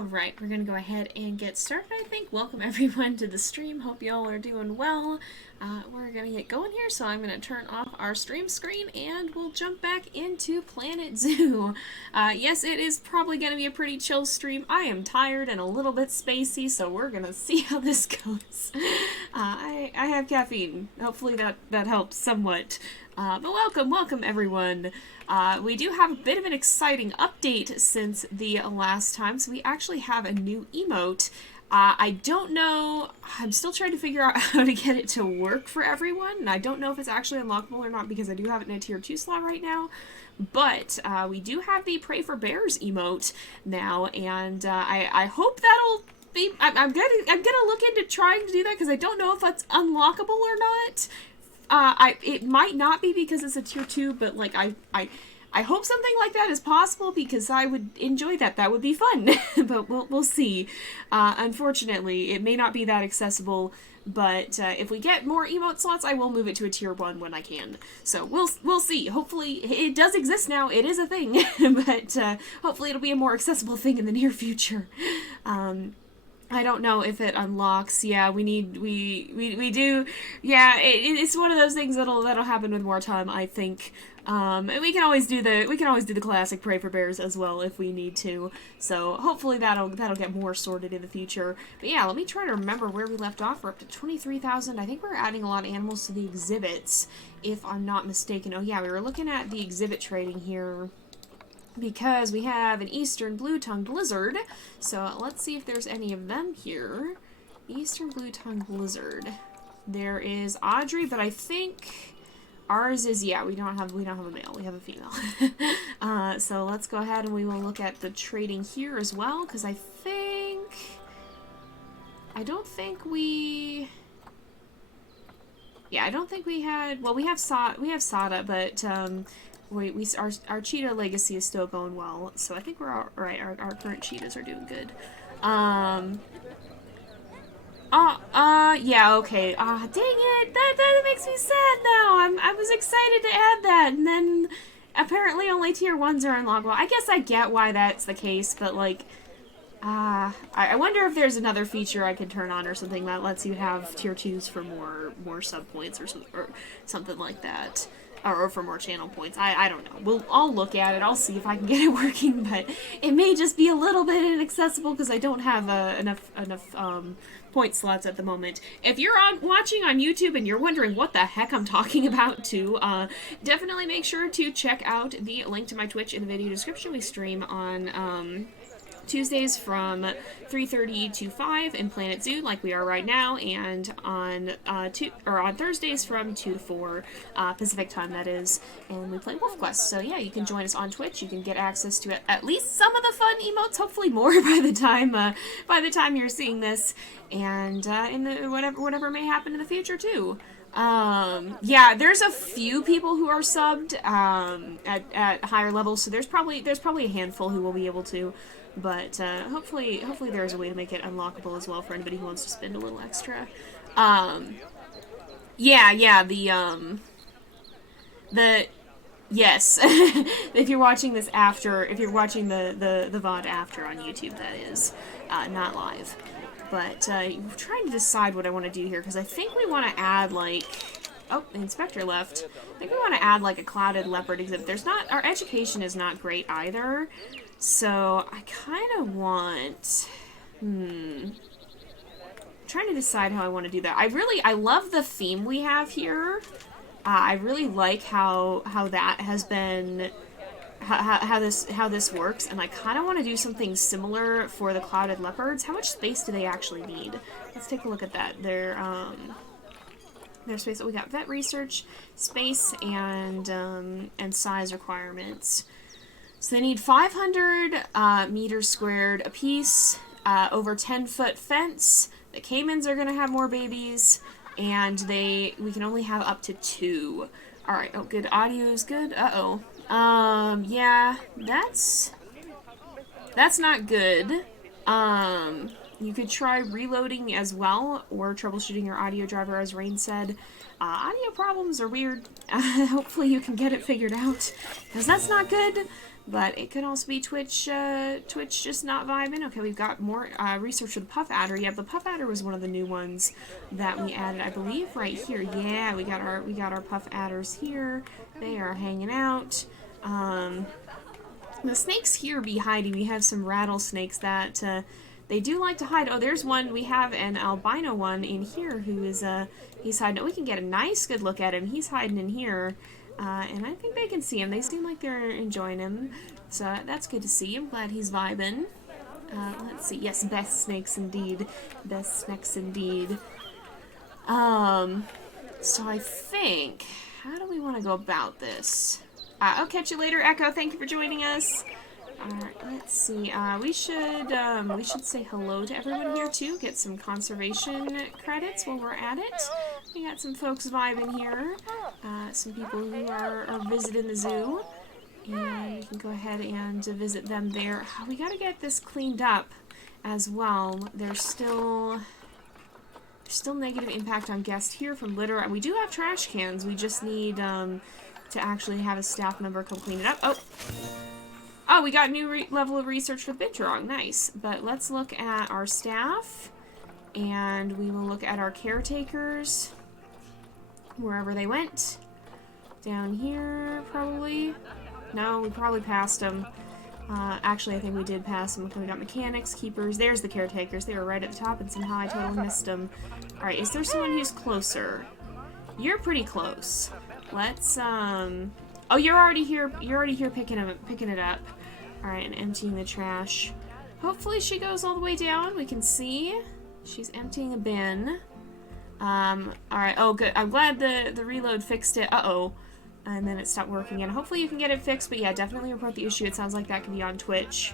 Alright, we're going to go ahead and get started, I think. Welcome everyone to the stream. Hope y'all are doing well. We're going to get going here, so I'm going to turn off our stream screen and we'll jump back into Planet Zoo. Yes, it is probably going to be a pretty chill stream. I am tired and a little bit spacey, so we're going to see how this goes. I have caffeine. Hopefully that helps somewhat. But welcome everyone. We do have a bit of an exciting update since the last time, so we actually have a new emote. I don't know, I'm still trying to figure out how to get it to work for everyone, and I don't know if it's actually unlockable or not because I do have it in a tier 2 slot right now, but we do have the Pray for Bears emote now, and I hope that'll be, I'm gonna look into trying to do that because I don't know if that's unlockable or not. It might not be because it's a tier 2, but like I hope something like that is possible because I would enjoy that. That would be fun. But we'll see. Unfortunately, it may not be that accessible, but if we get more emote slots, I will move it to a tier 1 when I can. So we'll see. Hopefully, it does exist now. It is a thing, but hopefully it'll be a more accessible thing in the near future. I don't know if it unlocks. Yeah, we do. Yeah, it's one of those things that'll happen with more time, I think. And we can always do the classic Pray for Bears as well if we need to. So hopefully that'll get more sorted in the future. But yeah, let me try to remember where we left off. We're up to 23,000. I think we're adding a lot of animals to the exhibits, if I'm not mistaken. Oh yeah, we were looking at the exhibit trading here, because we have an eastern blue-tongued lizard. So let's see if there's any of them here. Eastern blue-tongued lizard. There is Audrey, but I think ours is, yeah, we don't have a male, we have a female. So let's go ahead and we will look at the trading here as well, because I don't think we had, well, we have Sada, but our cheetah legacy is still going well, so I think we're all right. Our current cheetahs are doing good. Yeah, okay. Dang it! That makes me sad now. I was excited to add that, and then apparently only tier 1s are unlockable. I guess I get why that's the case, but like, I wonder if there's another feature I can turn on or something that lets you have tier 2s for more sub points or something like that. Or for more channel points. I don't know. I'll look at it. I'll see if I can get it working, but it may just be a little bit inaccessible because I don't have enough point slots at the moment. If you're watching on YouTube and you're wondering what the heck I'm talking about too, definitely make sure to check out the link to my Twitch in the video description. We stream on Tuesdays from 3:30 to 5 in Planet Zoo, like we are right now, and on Thursdays from 2 to 4 Pacific time, that is, and we play Wolf Quest. So yeah, you can join us on Twitch. You can get access to at least some of the fun emotes, hopefully more by the time you're seeing this, and in the whatever may happen in the future too. Yeah, there's a few people who are subbed at higher levels, so there's probably a handful who will be able to. But hopefully there's a way to make it unlockable as well for anybody who wants to spend a little extra. Yeah, yes. If you're watching this after, if you're watching the VOD after on YouTube, that is, not live. But I'm trying to decide what I want to do here, because I think we want to add, like, oh, the inspector left. I think we want to add, like, a clouded leopard exhibit. Our education is not great either. So, I kind of want, trying to decide how I want to do that. I love the theme we have here. I really like how that has been, how this works, and I kind of want to do something similar for the clouded leopards. How much space do they actually need? Let's take a look at that. Their space, we got vet research, space, and size requirements. So they need 500 meters squared apiece, over 10-foot fence. The caimans are going to have more babies, and we can only have up to 2. Alright, oh good, audio is good. Uh-oh. Yeah, that's not good. You could try reloading as well, or troubleshooting your audio driver, as Rain said. Audio problems are weird. Hopefully you can get it figured out, because that's not good. But it could also be Twitch just not vibing. Okay, we've got more research for the puff adder. Yeah, the puff adder was one of the new ones that we added, I believe, right here. Yeah, we got our puff adders here. They are hanging out. The snakes here be hiding. We have some rattlesnakes that they do like to hide. Oh, there's one. We have an albino one in here who is he's hiding. Oh, we can get a nice good look at him. He's hiding in here. And I think they can see him. They seem like they're enjoying him. So that's good to see. I'm glad he's vibing. Let's see. Yes, best snakes indeed. Best snakes indeed. So I think, how do we want to go about this? I'll catch you later, Echo. Thank you for joining us. Alright, let's see. We should say hello to everyone here too. Get some conservation credits while we're at it. We got some folks vibing here. Some people who are visiting the zoo. And you can go ahead and visit them there. We gotta get this cleaned up as well. There's still negative impact on guests here from litter. We do have trash cans. We just need to actually have a staff member come clean it up. Oh, we got a new level of research for the Binturong. Nice. But let's look at our staff, and we will look at our caretakers, wherever they went. Down here, probably. No, we probably passed them. Actually, I think we did pass them. We got mechanics, keepers. There's the caretakers. They were right at the top, and somehow I totally missed them. Alright, is there someone who's closer? You're pretty close. Let's, oh, you're already here. You're already here picking it up. Alright, and emptying the trash. Hopefully she goes all the way down. We can see. She's emptying a bin. Alright. Oh, good. I'm glad the reload fixed it. Uh-oh. And then it stopped working again. Hopefully you can get it fixed, but yeah, definitely report the issue. It sounds like that can be on Twitch.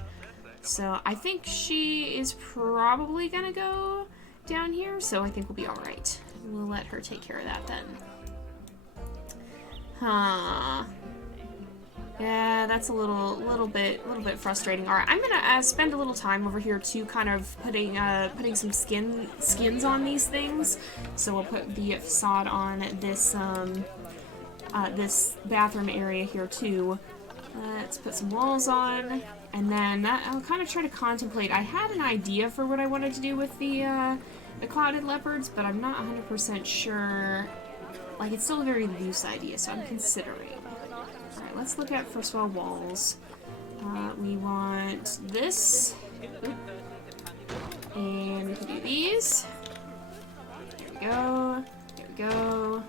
So I think she is probably gonna go down here, so I think we'll be alright. We'll let her take care of that then. Huh. Yeah, that's a little bit frustrating. All right, I'm gonna spend a little time over here too, kind of putting some skins on these things. So we'll put the facade on this this bathroom area here too. Let's put some walls on, and then I'll kind of try to contemplate. I had an idea for what I wanted to do with the clouded leopards, but I'm not 100% sure. Like, it's still a very loose idea, so I'm considering. Alright, let's look at, first of all, walls. We want this. And we can do these. There we go. There we go.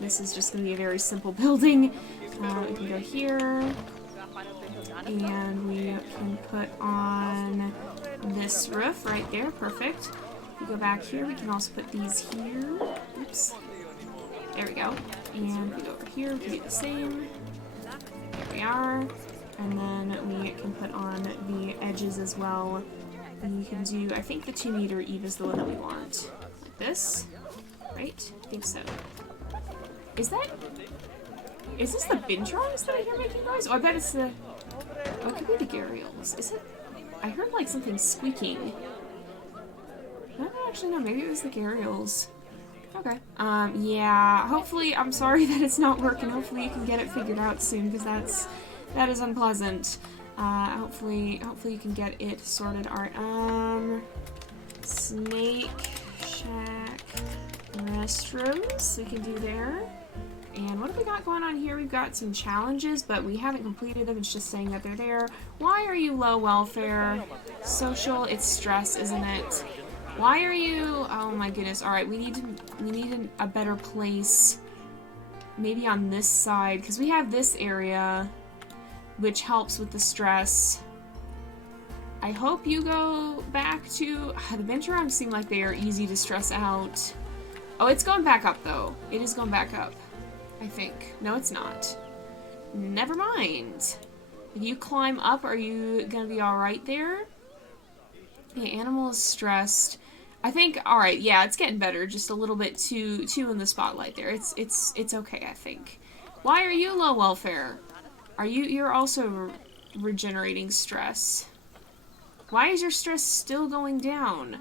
This is just going to be a very simple building. We can go here. And we can put on this roof right there. Perfect. If we go back here, we can also put these here. Oops. There we go. And if we go over here, we can do the same. There we are. And then we can put on the edges as well. And we can do, I think the 2 meter eve is the one that we want. Like this. Right? I think so. Is this the Bintrongs that I hear making noise? Oh, I bet it's the... Oh, it could be the Gharials. Is it? I heard like something squeaking. No, actually no, maybe it was the Gharials. Okay. Yeah, hopefully, I'm sorry that it's not working. Hopefully you can get it figured out soon, because that is unpleasant. Hopefully you can get it sorted. Alright, Snake Shack restrooms we can do there. And what have we got going on here? We've got some challenges, but we haven't completed them. It's just saying that they're there. Why are you low welfare? Social, it's stress, isn't it? Why are you... Oh my goodness. Alright, we need a better place. Maybe on this side, because we have this area, which helps with the stress. I hope you go back to... The Binturongs seem like they are easy to stress out. Oh, it's going back up, though. It is going back up. I think. No, it's not. Never mind. If you climb up, are you gonna be alright there? The animal is stressed. I think, alright, yeah, it's getting better. Just a little bit too in the spotlight there. It's okay, I think. Why are you low welfare? You're also regenerating stress. Why is your stress still going down?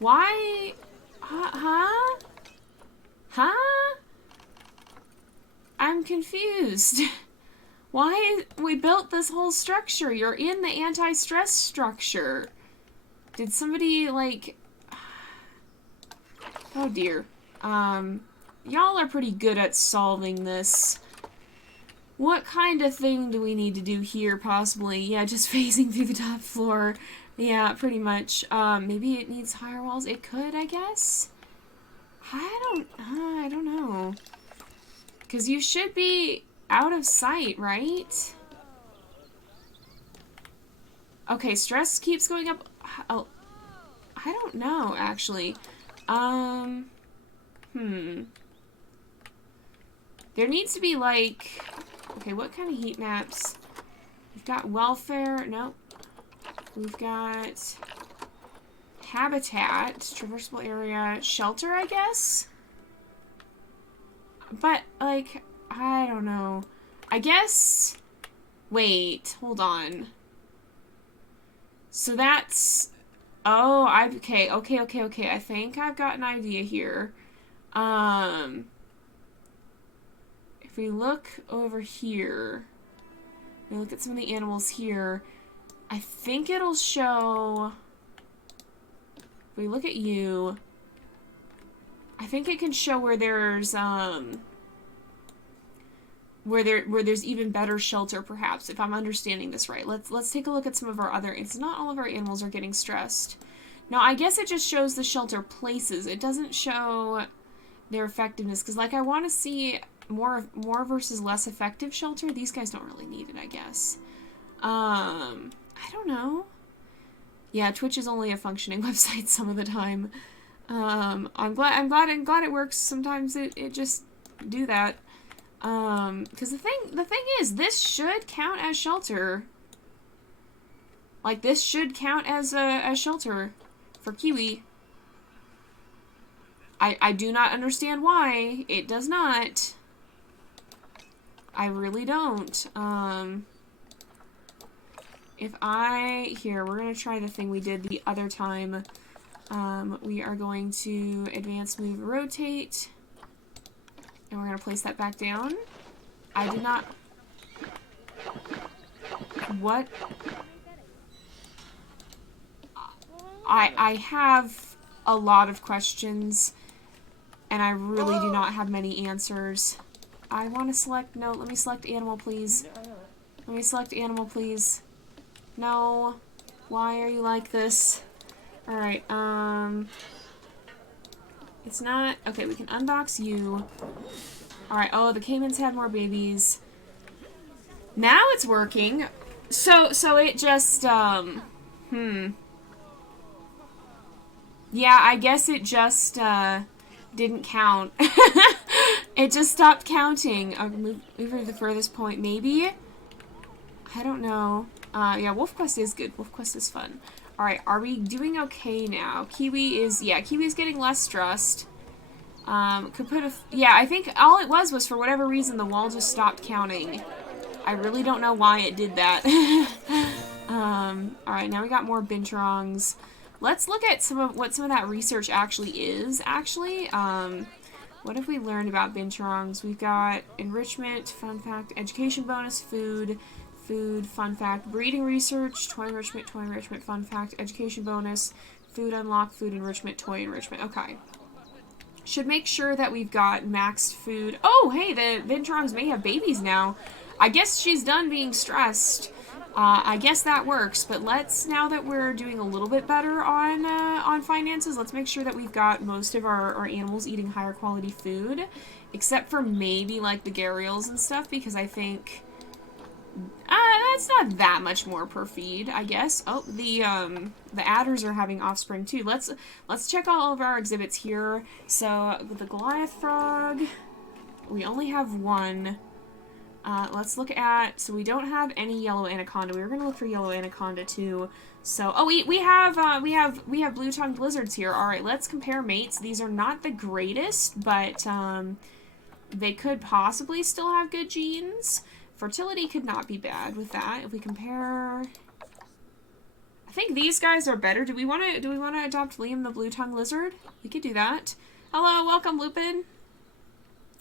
Why? Huh? I'm confused. Why we built this whole structure? You're in the anti-stress structure. Did somebody, like... Oh, dear. Y'all are pretty good at solving this. What kind of thing do we need to do here, possibly? Yeah, just phasing through the top floor. Yeah, pretty much. Maybe it needs higher walls. It could, I guess? I don't know. Because you should be out of sight, right? Okay, stress keeps going up. Oh, I don't know, actually. There needs to be, like... Okay, what kind of heat maps? We've got welfare. Nope. We've got... habitat. Traversable area. Shelter, I guess? But, like... I don't know. I guess... Wait. Hold on. So that's... Oh, okay. I think I've got an idea here. If we look over here, we look at some of the animals here, I think it'll show, if we look at you, I think it can show where there's, where there's even better shelter, perhaps, if I'm understanding this right. Let's take a look at some of our other, it's not all of our animals are getting stressed. No, I guess it just shows the shelter places. It doesn't show their effectiveness, because, like, I want to see more versus less effective shelter. These guys don't really need it, I guess. I don't know. Yeah, Twitch is only a functioning website some of the time. I'm glad it works. Sometimes it just do that. Because the thing is, this should count as shelter. Like, this should count as a shelter for Kiwi. I do not understand why it does not. I really don't. Here, we're going to try the thing we did the other time. We are going to advance, move, rotate. And we're going to place that back down. I did not... What? I have a lot of questions, and I really do not have many answers. I want to select... No, let me select animal, please. Let me select animal, please. No. Why are you like this? Alright, it's not... Okay, we can unbox you. Alright, oh, the caimans had more babies. Now it's working. So it just, Yeah, I guess it just, didn't count. It just stopped counting. Move to the furthest point, maybe? I don't know. Yeah, Wolf Quest is good. Wolf Quest is fun. Alright, are we doing okay now? Kiwi is, yeah, Kiwi's getting less stressed. Could put a, yeah, I think all it was for whatever reason the wall just stopped counting. I really don't know why it did that. Alright, now we got more binturongs. Let's look at what some of that research actually is, actually. What have we learned about binturongs? We've got enrichment, fun fact, education bonus, food, fun fact, breeding research, toy enrichment, fun fact, education bonus, food unlock, food enrichment, toy enrichment. Okay. Should make sure that we've got maxed food. Oh, hey, the binturongs may have babies now. I guess she's done being stressed. I guess that works, but let's, now that we're doing a little bit better on finances, let's make sure that we've got most of our animals eating higher quality food, except for maybe, like, the gharials and stuff, because I think, that's not that much more per feed, I guess. Oh, the adders are having offspring, too. Let's check all of our exhibits here. So, with the Goliath frog, we only have one. Let's look at, so we don't have any yellow anaconda. We were going to look for yellow anaconda too. So, oh, we have blue-tongued lizards here. All right, let's compare mates. These are not the greatest, but they could possibly still have good genes. Fertility could not be bad with that. If we compare, I think these guys are better. Do we want to adopt Liam the blue-tongued lizard? We could do that. Hello, welcome, Lupin.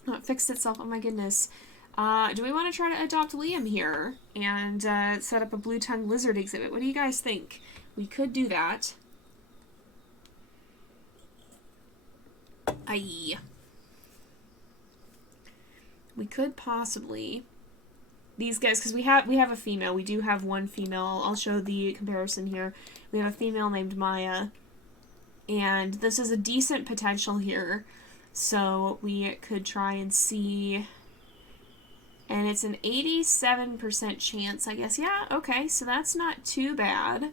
Oh, it fixed itself. Oh my goodness. Do we want to try to adopt Liam here and set up a blue-tongued lizard exhibit? What do you guys think? We could do that. Aye. We could possibly... These guys, because we have a female. We do have one female. I'll show the comparison here. We have a female named Maya. And this is a decent potential here. So we could try and see... And it's an 87% chance, I guess. Yeah, okay, so that's not too bad.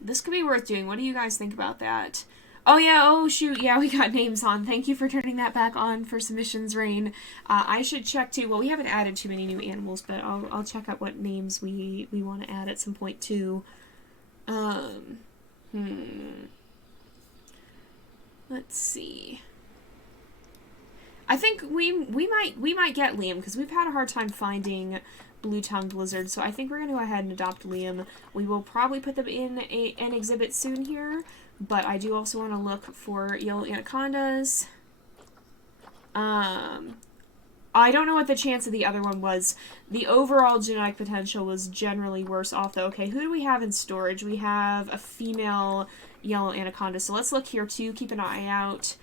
This could be worth doing. What do you guys think about that? Oh, yeah, oh, shoot, yeah, we got names on. Thank you for turning that back on for submissions, Rain. I should check, too. Well, we haven't added too many new animals, but I'll check out what names we want to add at some point, too. Let's see. I think we might get Liam, because we've had a hard time finding blue-tongued lizards, so I think we're going to go ahead and adopt Liam. We will probably put them in an exhibit soon here, but I do also want to look for yellow anacondas. I don't know what the chance of the other one was. The overall genetic potential was generally worse off, though. Okay, who do we have in storage? We have a female yellow anaconda, so let's look here, too. Keep an eye out.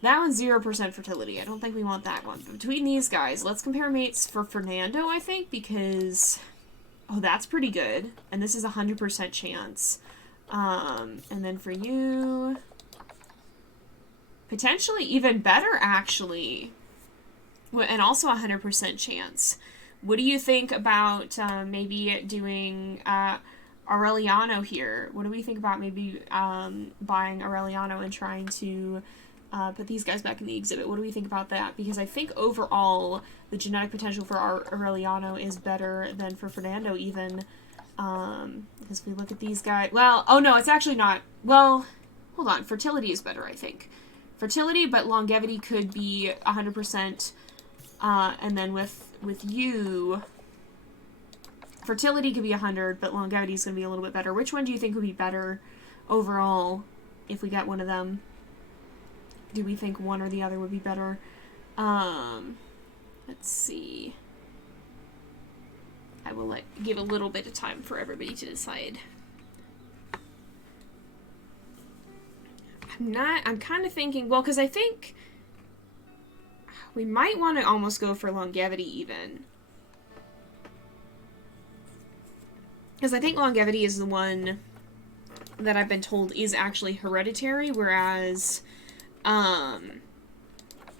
That one's 0% fertility. I don't think we want that one. But between these guys, let's compare mates for Fernando, I think, because... Oh, that's pretty good. And this is a 100% chance. And then for you... Potentially even better, actually. And also a 100% chance. What do you think about maybe doing Aureliano here? What do we think about maybe buying Aureliano and trying to... put these guys back in the exhibit? What do we think about that? Because I think overall the genetic potential for our Aureliano is better than for Fernando even. Because if we look at these guys... Well, oh no, it's actually not... Well, hold on. Fertility is better, I think. Fertility, but longevity could be 100%. And then with you... Fertility could be 100, but longevity is going to be a little bit better. Which one do you think would be better overall if we got one of them? Do we think one or the other would be better? Let's see. I will give a little bit of time for everybody to decide. I'm kind of thinking, well, because I think we might want to almost go for longevity even. Because I think longevity is the one that I've been told is actually hereditary, whereas...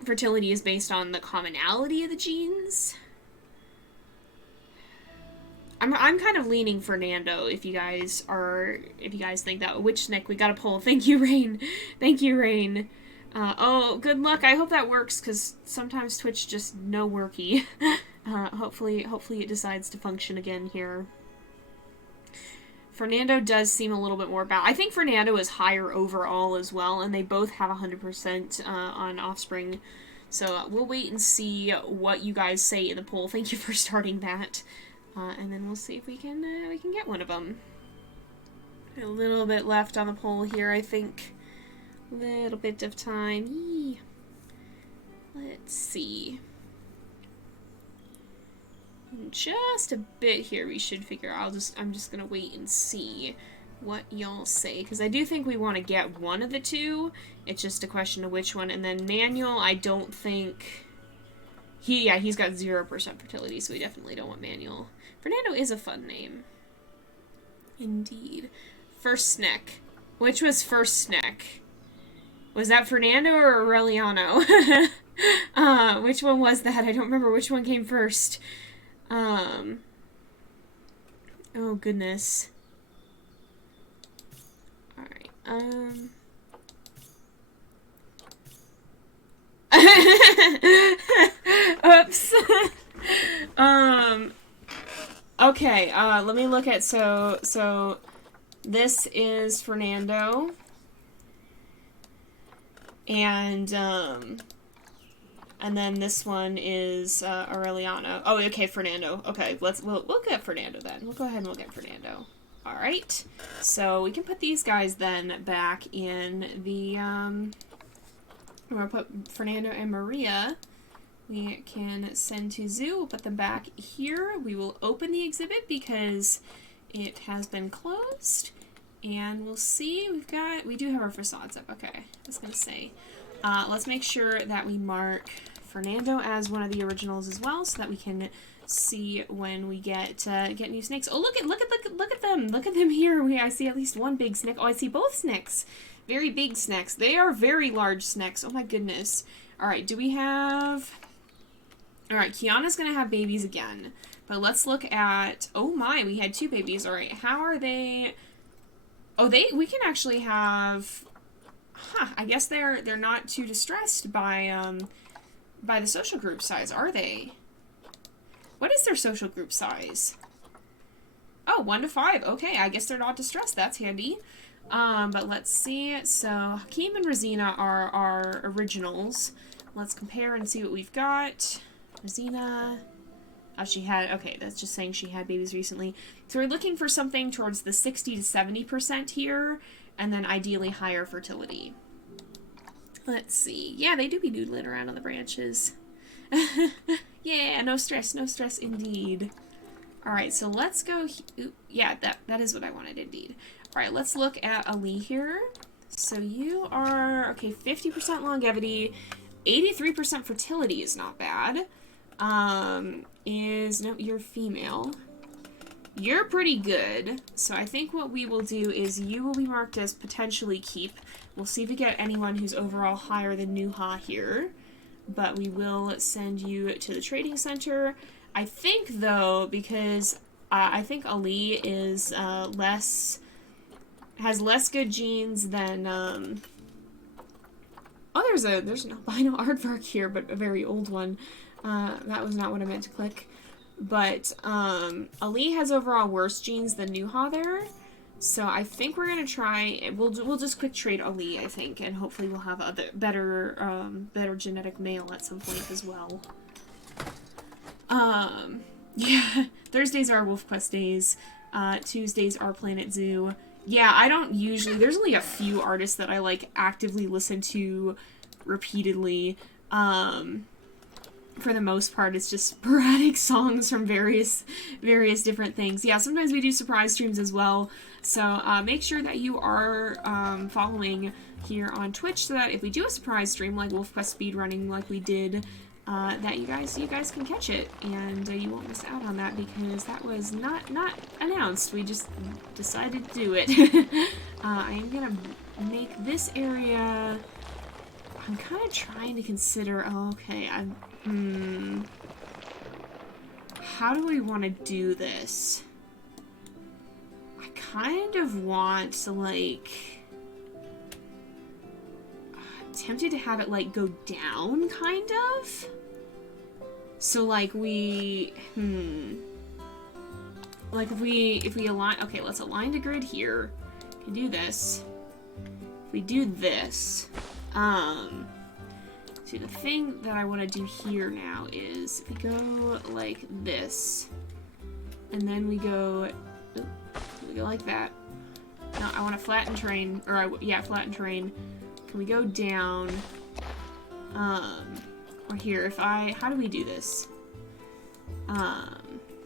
fertility is based on the commonality of the genes. I'm kind of leaning Fernando if you guys think that. Which Nick, we got a poll. Thank you, Rain. Thank you, Rain. Oh, good luck. I hope that works, because sometimes Twitch just no worky. Hopefully it decides to function again here. Fernando does seem a little bit more balanced. I think Fernando is higher overall as well, and they both have 100% on offspring. So we'll wait and see what you guys say in the poll. Thank you for starting that. And then we'll see if we can get one of them. A little bit left on the poll here, I think. A little bit of time. Yee. Let's see. In just a bit here we should figure out. I'm just gonna wait and see what y'all say, because I do think we want to get one of the two. It's just a question of which one. And then Manuel, I don't think he's got 0% fertility, so we definitely don't want Manuel. Fernando is a fun name. Indeed. First Snack. Which was first Snack? Was that Fernando or Aureliano? Which one was that? I don't remember which one came first. Oh goodness. Alright, oops. Okay, let me look at, so this is Fernando, and then this one is, Aureliano. Oh, okay, Fernando. Okay, we'll get Fernando then. We'll go ahead and we'll get Fernando. Alright, so we can put these guys then back in the, we're gonna put Fernando and Maria we can send to zoo. We'll put them back here. We will open the exhibit because it has been closed. And we'll see, we do have our facades up. Okay, I was going to say, let's make sure that we mark Fernando as one of the originals as well, so that we can see when we get new snakes. Oh, look at them! Look at them here. I see at least one big snake. Oh, I see both snakes. Very big snakes. They are very large snakes. Oh my goodness. All right, do we have? All right, Kiana's gonna have babies again, but let's look at. Oh my, we had 2 babies. All right, how are they? Oh, we can actually have. Huh, I guess they're not too distressed by the social group size, are they? What is their social group size? Oh, 1 to 5. Okay, I guess they're not distressed. That's handy. But let's see. So, Hakeem and Rosina are our originals. Let's compare and see what we've got. Rosina. Oh, okay, that's just saying she had babies recently. So we're looking for something towards the 60 to 70% here, and then ideally higher fertility. Let's see. Yeah, they do be noodling around on the branches. Yeah, no stress indeed. Alright, so let's go. Yeah, that is what I wanted indeed. Alright, let's look at Ali here. So you are, okay, 50% longevity, 83% fertility is not bad. No, you're female. You're pretty good. So I think what we will do is you will be marked as potentially keep. We'll see if we get anyone who's overall higher than Nuha here. But we will send you to the trading center. I think, though, because I think Ali is has less good genes than oh, there's an albino aardvark here, but a very old one. That was not what I meant to click. But Ali has overall worse genes than Nuha there. So I think we're gonna try. We'll just quick trade Ali, I think, and hopefully we'll have better genetic male at some point as well. Yeah, Thursdays are Wolf Quest days. Tuesdays are Planet Zoo. Yeah, I don't usually. There's only a few artists that I like actively listen to repeatedly. For the most part, it's just sporadic songs from various different things. Yeah, sometimes we do surprise streams as well. So make sure that you are following here on Twitch, so that if we do a surprise stream like Wolf Quest speedrunning like we did, that you guys can catch it, and you won't miss out on that, because that was not announced. We just decided to do it. I am gonna make this area. I'm kind of trying to consider. Oh, okay, how do we want to do this? I kind of want to, like, I'm tempted to have it, like, go down, kind of. So, like, like, if we align, okay, let's align to grid here. We can do this. If we do this, see, the thing that I want to do here now is if we go like this, and then we go like that. No, I want to flatten terrain, yeah, flatten terrain. Can we go down? Or here, how do we do this?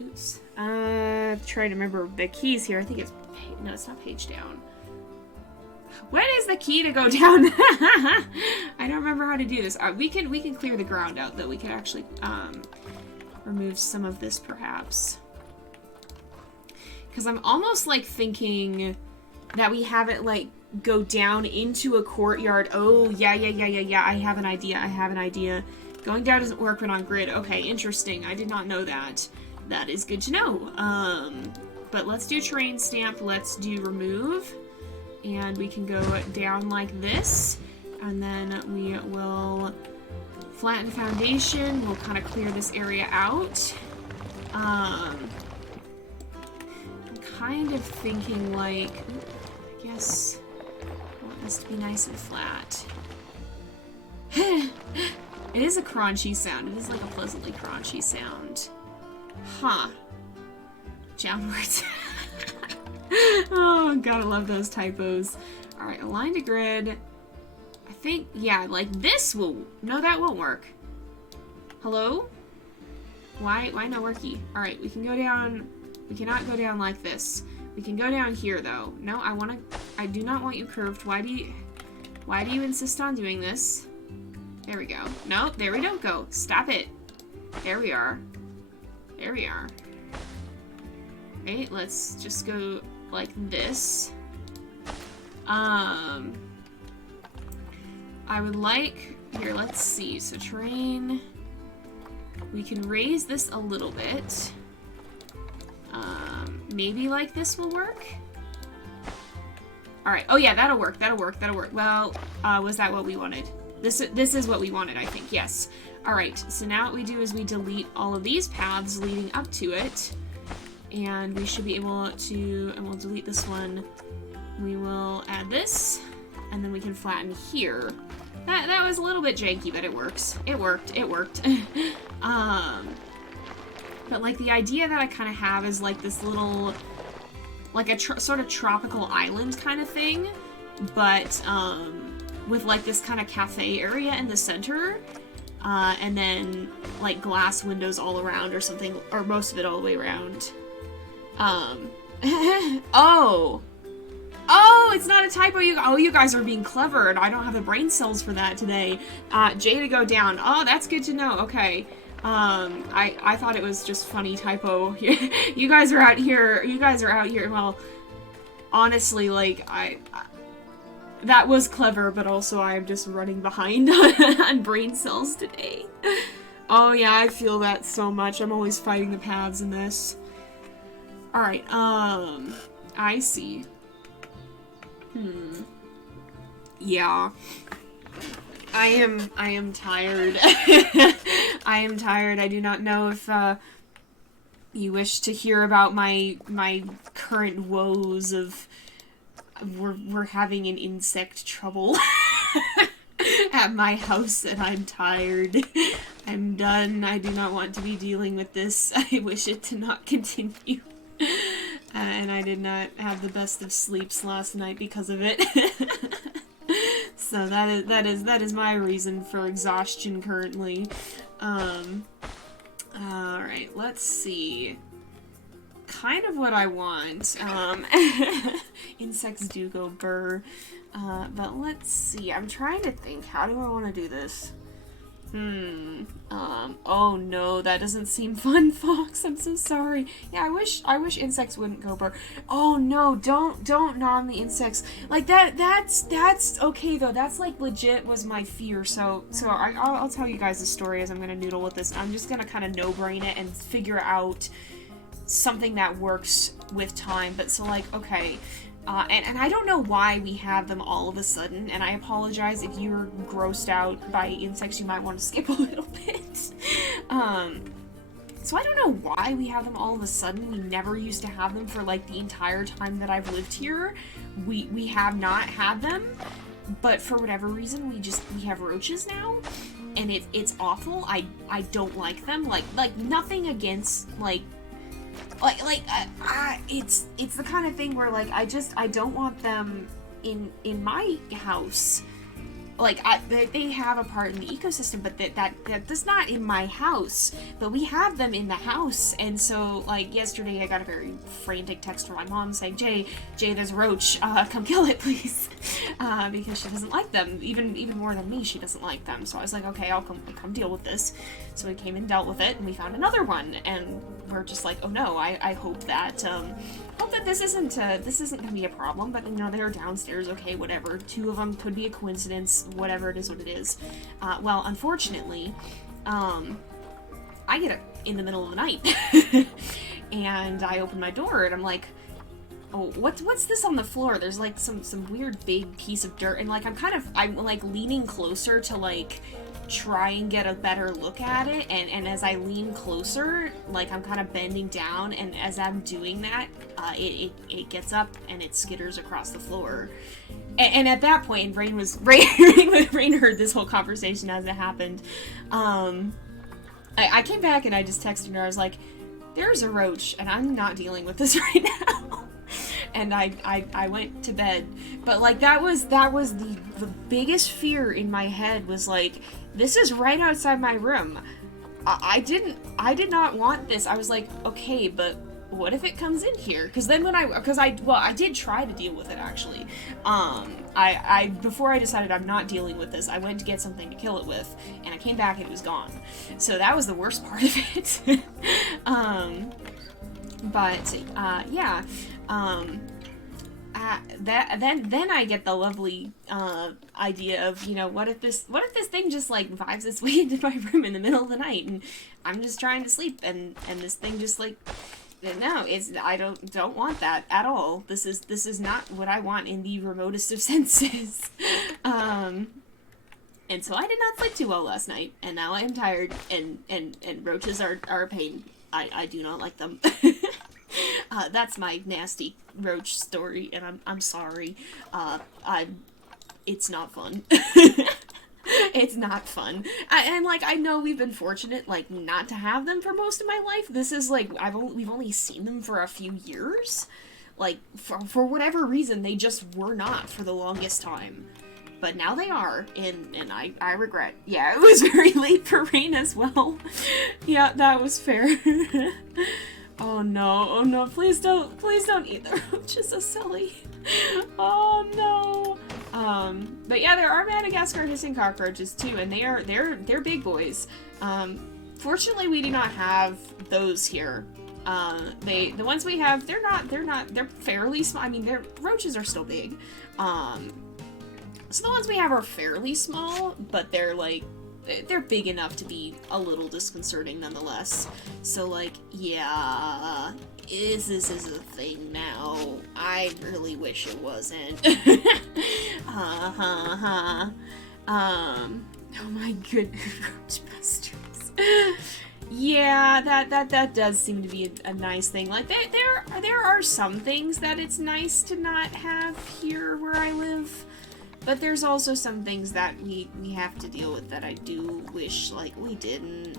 Oops. Trying to remember the keys here. I think it's, no, it's not page down. What is the key to go down? I don't remember how to do this. We can clear the ground out, though. We can actually remove some of this, perhaps. Because I'm almost like thinking that we have it like go down into a courtyard. Oh, yeah. I have an idea. Going down doesn't work when on grid. Okay, interesting. I did not know that. That is good to know. But let's do terrain stamp. Let's do remove. And we can go down like this. And then we will flatten foundation. We'll kind of clear this area out. I'm kind of thinking like, I guess I want this to be nice and flat. It is a crunchy sound. It is like a pleasantly crunchy sound. Huh. Downwards. Oh, gotta love those typos. Alright, align to grid. I think, yeah, like this will... No, that won't work. Hello? Why no worky? Alright, we can go down. We cannot go down like this. We can go down here, though. No, I do not want you curved. Why do you insist on doing this? There we go. No, there we don't go. Stop it. There we are. There we are. Okay, let's just go like this. I would like... Here, let's see. So terrain... We can raise this a little bit. Maybe like this will work? Alright. Oh yeah, that'll work. That'll work. That'll work. Well, was that what we wanted? This is what we wanted, I think. Yes. Alright, so now what we do is we delete all of these paths leading up to it. And we should be able to... And we'll delete this one. We will add this. And then we can flatten here. That was a little bit janky, but it works. It worked. It worked. But, like, the idea that I kind of have is, like, this little... Like, a sort of tropical island kind of thing. But, with, like, this kind of cafe area in the center. And then, like, glass windows all around or something. Or most of it all the way around. Oh! Oh, it's not a typo. You guys are being clever, and I don't have the brain cells for that today. J to go down. Oh, that's good to know. Okay. I thought it was just funny typo. You guys are out here. You guys are out here. Well, honestly, like, that was clever, but also I'm just running behind on brain cells today. Oh yeah, I feel that so much. I'm always fighting the paths in this. Alright, I see. Yeah. I am tired. I am tired. I do not know if, you wish to hear about my current woes of... We're having an insect trouble at my house, and I'm tired. I'm done. I do not want to be dealing with this. I wish it to not continue. And I did not have the best of sleeps last night because of it. So that is my reason for exhaustion currently. Alright, let's see. Kind of what I want. Insects do go burr. But let's see. I'm trying to think. How do I want to do this? Oh no, that doesn't seem fun, Fox. I'm so sorry. Yeah, I wish insects wouldn't go burr. Oh no, don't gnaw on the insects. Like that's okay though. That's like legit was my fear. So I'll tell you guys the story as I'm gonna noodle with this. I'm just gonna kind of no-brain it and figure out something that works with time. But so like, okay. And I don't know why we have them all of a sudden, and I apologize if you're grossed out by insects, you might want to skip a little bit. So I don't know why we have them all of a sudden. We never used to have them for like the entire time that I've lived here. We have not had them, but for whatever reason we have roaches now, and it's awful. I don't like them. Like nothing against it's the kind of thing where like I don't want them in my house. Like they have a part in the ecosystem, but that's not in my house. But we have them in the house, and so like yesterday I got a very frantic text from my mom saying, Jay, there's a roach. Come kill it, please, because she doesn't like them. Even more than me, she doesn't like them. So I was like, okay, I'll come deal with this. So we came and dealt with it, and we found another one, and we're just like, oh no, I hope that this isn't gonna be a problem. But you know, they're downstairs, okay, whatever. 2 of them could be a coincidence. Whatever it is, what it is. Well, unfortunately, I get up in the middle of the night, and I open my door, and I'm like, oh, what's this on the floor? There's like some weird big piece of dirt, and like I'm like leaning closer to like try and get a better look at it, and as I lean closer, like I'm kind of bending down, and as I'm doing that, it gets up and it skitters across the floor. And at that point, Rain heard this whole conversation as it happened. I came back and I just texted her. I was like, "There's a roach, and I'm not dealing with this right now." And I went to bed. But like that was the biggest fear in my head was like, this is right outside my room. I did not want this. I was like, okay, but what if it comes in here? Because then when I did try to deal with it, actually. Before I decided I'm not dealing with this, I went to get something to kill it with, and I came back and it was gone. So that was the worst part of it. Yeah. Then I get the lovely idea of, you know, what if this thing just like vibes its way into my room in the middle of the night, and I'm just trying to sleep, and this thing just like, no, I don't want that at all. This is not what I want in the remotest of senses. And so I did not sleep too well last night, and now I am tired, and roaches are a pain. I do not like them. That's my nasty roach story, and I'm sorry. It's not fun. It's not fun. I know we've been fortunate, like, not to have them for most of my life. This is, like, we've only seen them for a few years. Like, for whatever reason, they just were not for the longest time. But now they are, and I regret. Yeah, it was very late for rain as well. Yeah, that was fair. Oh no, please don't eat the roaches, so silly. Oh no. But yeah, there are Madagascar hissing cockroaches too, and they're big boys. Fortunately we do not have those here. The ones we have, they're fairly small. I mean, roaches are still big. So the ones we have are fairly small, but they're big enough to be a little disconcerting nonetheless. So, like, yeah, this is a thing now. I really wish it wasn't. Oh my goodness, roach busters. Yeah, that does seem to be a nice thing. Like, there are some things that it's nice to not have here where I live. But there's also some things that we have to deal with that I do wish, like, we didn't.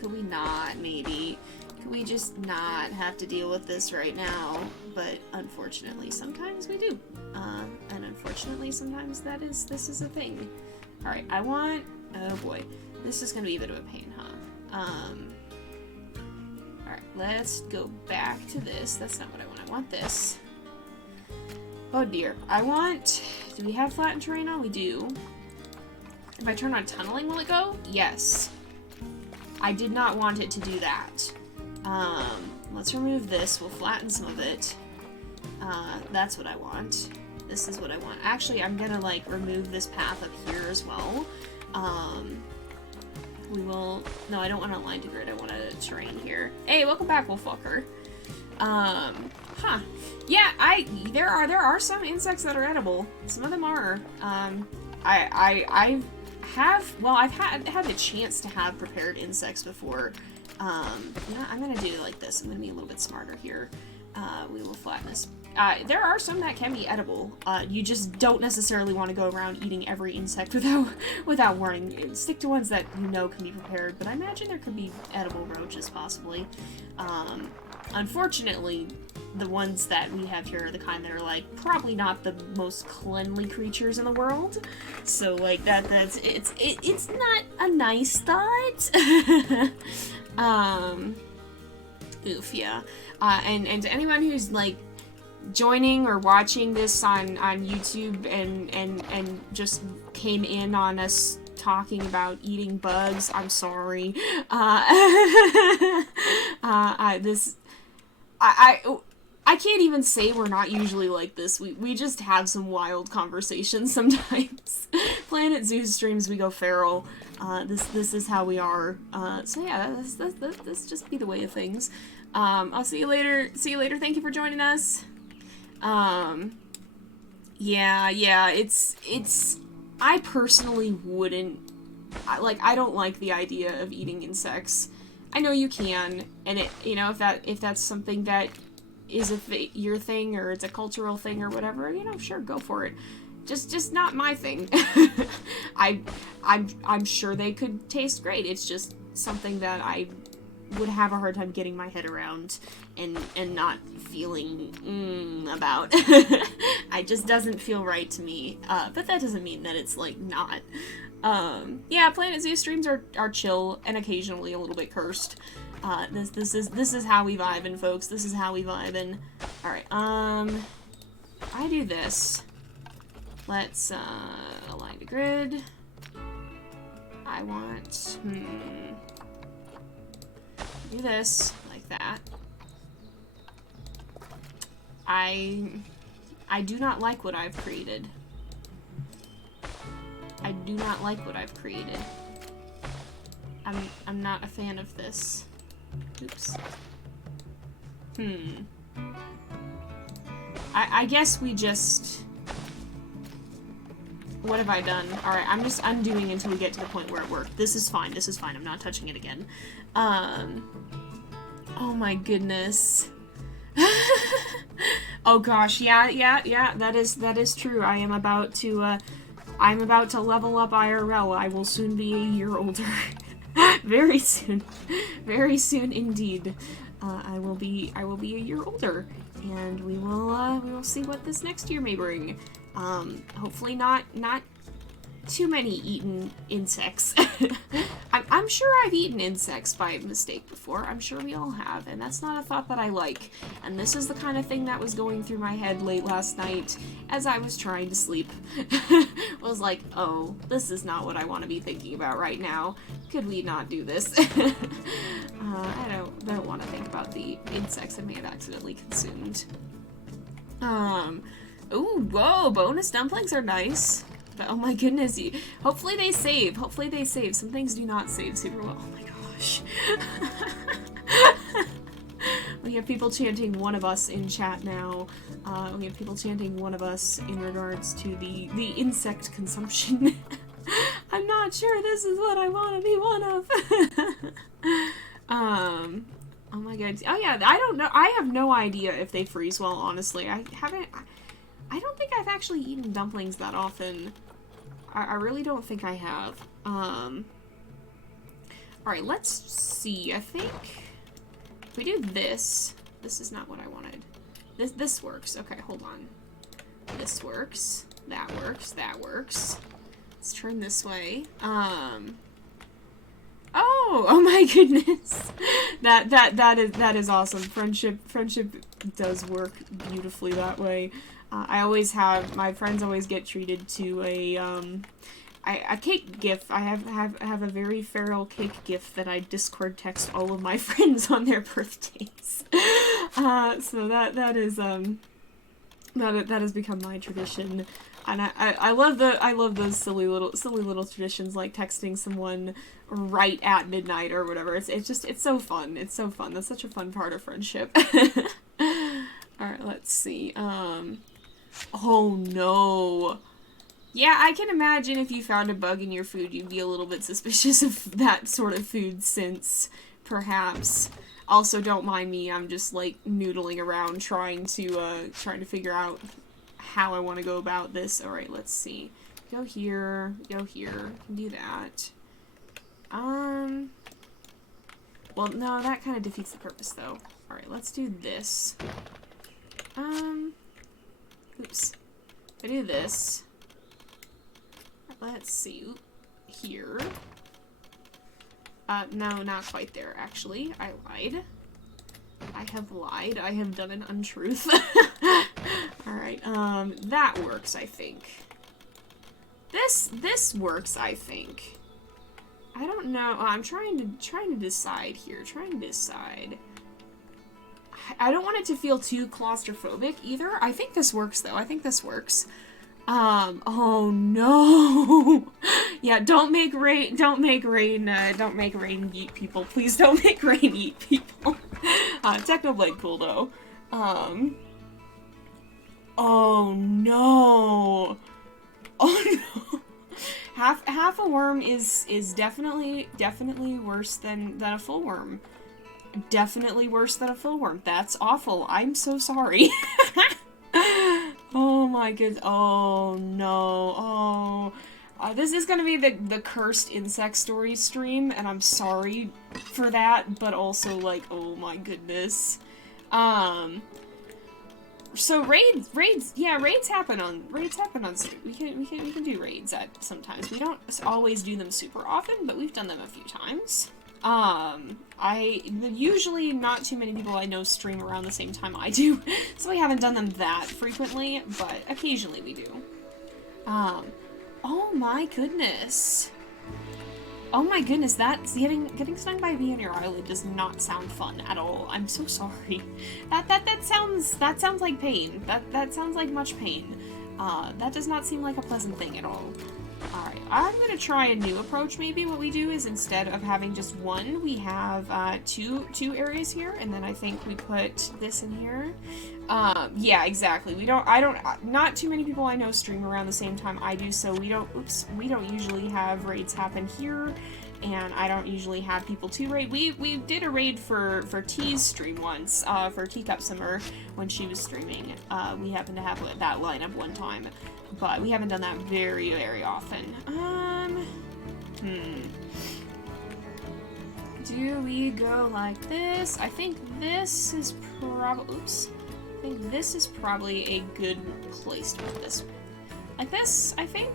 Could we not, maybe? Could we just not have to deal with this right now? But unfortunately, sometimes we do. And unfortunately, sometimes this is a thing. Alright, oh boy. This is gonna be a bit of a pain, huh? Alright, let's go back to this. That's not what I want. I want this. Oh dear. Do we have flattened terrain on? We do. If I turn on tunneling, will it go? Yes. I did not want it to do that. Let's remove this. We'll flatten some of it. That's what I want. This is what I want. Actually, I'm gonna, like, remove this path up here as well. No, I don't want a line to grid. I want a terrain here. Hey, welcome back, Wolfwalker. Huh. Yeah, there are some insects that are edible. Some of them are. I've had the chance to have prepared insects before. Yeah, I'm gonna do it like this. I'm gonna be a little bit smarter here. We will flatten this. There are some that can be edible. You just don't necessarily want to go around eating every insect without warning. Stick to ones that you know can be prepared, but I imagine there could be edible roaches, possibly. Unfortunately, the ones that we have here are the kind that are, like, probably not the most cleanly creatures in the world. So, like, it's not a nice thought. Oof, yeah. And to anyone who's, like, joining or watching this on YouTube and just came in on us talking about eating bugs, I'm sorry. I can't even say we're not usually like this. We just have some wild conversations sometimes. Planet Zoo streams, we go feral. This is how we are. So yeah, that's just be the way of things. I'll see you later. See you later. Thank you for joining us. Yeah, it's, I personally wouldn't, I don't like the idea of eating insects. I know you can, and if that's something that is your thing, or it's a cultural thing or whatever, sure, go for it. Just not my thing. I'm sure they could taste great. It's just something that I would have a hard time getting my head around and not feeling about. It just doesn't feel right to me. But that doesn't mean that it's, like, not. Yeah, Planet Zoo streams are chill and occasionally a little bit cursed. This is how we vibin', folks. This is how we vibin'. Alright, I do this. Let's, align the grid. I want, do this, like that. I do not like what I've created. I do not like what I've created. I'm not a fan of this. Oops. I guess we just... What have I done? Alright, I'm just undoing until we get to the point where it worked. This is fine, this is fine. I'm not touching it again. Oh my goodness. Oh gosh, yeah, that is true. I'm about to level up IRL. I will soon be a year older. Very soon indeed. I will be a year older, and we will see what this next year may bring. Hopefully not too many eaten insects. I'm sure I've eaten insects by mistake before. I'm sure we all have, and that's not a thought that I like. And this is the kind of thing that was going through my head late last night as I was trying to sleep. Was like, oh, this is not what I want to be thinking about right now. Could we not do this? I don't want to think about the insects I may have accidentally consumed. Ooh, whoa, bonus dumplings are nice. But, oh my goodness, hopefully they save. Hopefully they save. Some things do not save super well. Oh my gosh. We have people chanting one of us in chat now. We have people chanting one of us in regards to the insect consumption. I'm not sure this is what I want to be one of. Oh my god. Oh yeah, I don't know. I have no idea if they freeze well, honestly. I don't think I've actually eaten dumplings that often. I really don't think I have. Alright, let's see. I think if we do this, this is not what I wanted. This works. Okay, hold on. This works. That works. That works. Let's turn this way. Oh my goodness. That is awesome. Friendship does work beautifully that way. I always have, my friends always get treated to a cake gift. I have a very feral cake gift that I Discord text all of my friends on their birthdays. So that has become my tradition. And I love those silly little traditions, like texting someone right at midnight or whatever. It's so fun. It's so fun. That's such a fun part of friendship. Alright, let's see. Oh no. Yeah, I can imagine if you found a bug in your food, you'd be a little bit suspicious of that sort of food sense, perhaps. Also, don't mind me, I'm just, like, noodling around trying to figure out how I want to go about this. Alright, let's see. Go here, can do that. Well, no, that kind of defeats the purpose, though. Alright, let's do this. Oops. I do this. Let's see. Here. No, not quite there, actually. I lied. I have lied. I have done an untruth. Alright, that works, I think. This works, I think. I don't know. I'm trying to decide here. I don't want it to feel too claustrophobic either. I think this works though. I think this works. Oh no. Yeah, don't make rain eat people. Please don't make rain eat people. Technoblade cool though. Oh no. Oh no. Half a worm is definitely worse than a full worm. Definitely worse than a full worm. That's awful. I'm so sorry. Oh my goodness. Oh no. Oh. This is gonna be the cursed insect story stream, and I'm sorry for that, but also, like, oh my goodness. So raids happen on stream. We can do raids at sometimes. We don't always do them super often, but we've done them a few times. Usually not too many people I know stream around the same time I do, so we haven't done them that frequently, but occasionally we do. Oh my goodness. Oh my goodness, that's getting stung by a bee on your eyelid does not sound fun at all. I'm so sorry. That sounds like pain. That sounds like much pain. That does not seem like a pleasant thing at all. Alright, I'm gonna try a new approach. Maybe what we do is instead of having just one, we have two areas here, and then I think we put this in here. Yeah, exactly. Not too many people I know stream around the same time I do, so we don't usually have raids happen here, and I don't usually have people to raid. We did a raid for T's stream once, for Teacup Summer, when she was streaming. We happened to have that lineup one time, but we haven't done that very, very often. Do we go like this? I think this is probably a good place to put this. Like this, I think.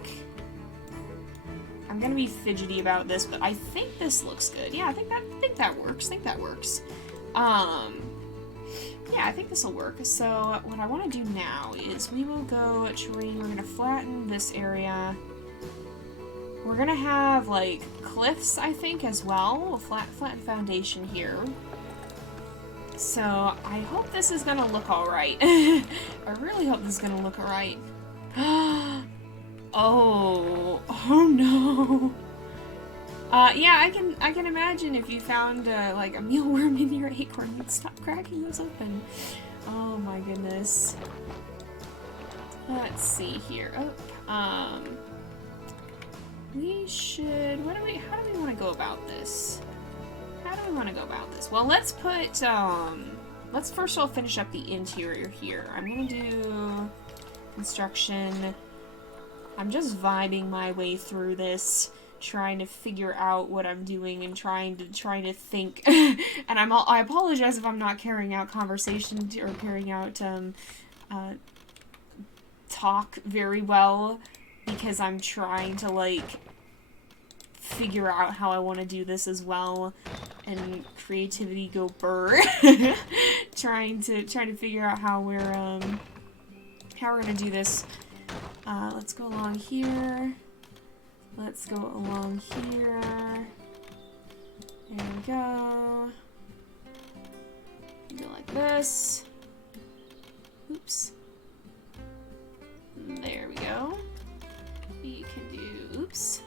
I'm gonna be fidgety about this, but I think this looks good. Yeah, I think that works. Yeah, I think this will work. So what I want to do now is we will go terrain. We're gonna flatten this area. We're gonna have like cliffs, I think, as well. We'll flatten foundation here. So I hope this is gonna look alright. I really hope this is gonna look alright. Oh no. Yeah, I can imagine if you found like a mealworm in your acorn, you'd stop cracking those open. Oh my goodness. Let's see here. Oh, we should. How do we want to go about this? Well, let's put, let's first of all finish up the interior here. I'm gonna do construction. I'm just vibing my way through this, trying to figure out what I'm doing and trying to think. And I apologize if I'm not carrying out conversation or carrying out, talk very well, because I'm trying to, like, figure out how I want to do this as well, and creativity go burr. trying to figure out how we're gonna do this. Let's go along here. Let's go along here. There we go. Go like this. Oops. There we go. We can do, oops.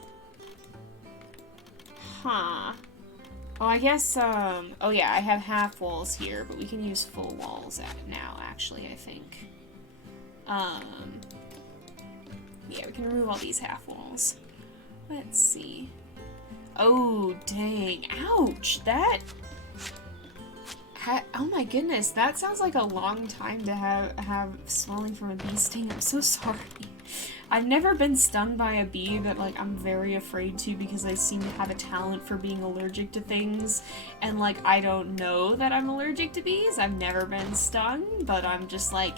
Huh. Oh, I guess, oh yeah, I have half walls here, but we can use full walls now, actually, I think. Yeah, we can remove all these half walls. Let's see. Oh, dang. Ouch! Oh my goodness, that sounds like a long time to have swelling from a bee sting. I'm so sorry. I've never been stung by a bee, but, like, I'm very afraid to, because I seem to have a talent for being allergic to things, and, like, I don't know that I'm allergic to bees. I've never been stung, but I'm just like,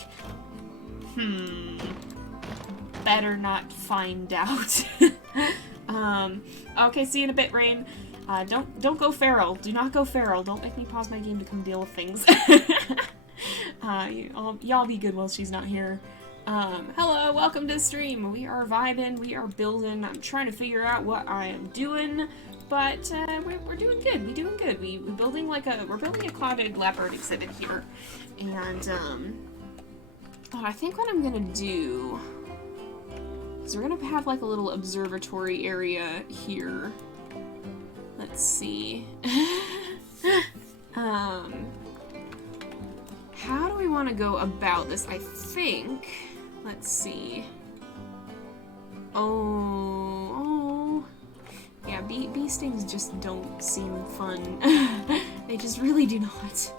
better not find out. Okay, see you in a bit, Rain. Don't go feral. Do not go feral. Don't make me pause my game to come deal with things. Y'all be good while she's not here. Hello, welcome to the stream. We are vibing, we are building. I'm trying to figure out what I am doing, but we're doing good. We're doing good. We're building a clouded leopard exhibit here, and but I think what I'm gonna do is we're gonna have like a little observatory area here. Let's see. How do we want to go about this? I think, let's see. Oh, yeah, bee stings just don't seem fun. They just really do not.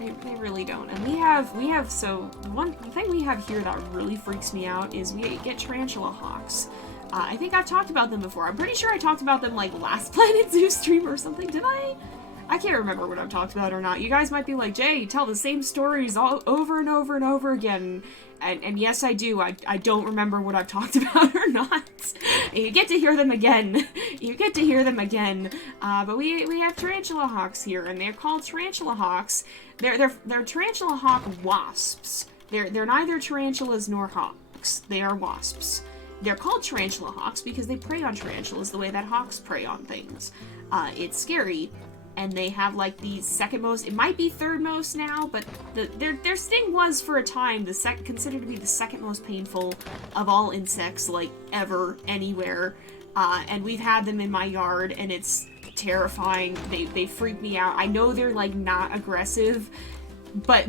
They really don't. And we have, so one thing we have here that really freaks me out is we get tarantula hawks. I think I've talked about them before. I'm pretty sure I talked about them like last Planet Zoo stream or something. Did I? I can't remember what I've talked about or not. You guys might be like, Jay, you tell the same stories all over and over and over again. And yes, I do. I don't remember what I've talked about or not. You get to hear them again. You get to hear them again. But we have tarantula hawks here, and they're called tarantula hawks. They're tarantula hawk wasps. They're neither tarantulas nor hawks. They are wasps. They're called tarantula hawks because they prey on tarantulas the way that hawks prey on things. It's scary. And they have, like, the second most, it might be third most now, but their sting was, for a time, considered to be the second most painful of all insects, like, ever, anywhere. And we've had them in my yard, and it's terrifying. They freak me out. I know they're, like, not aggressive, but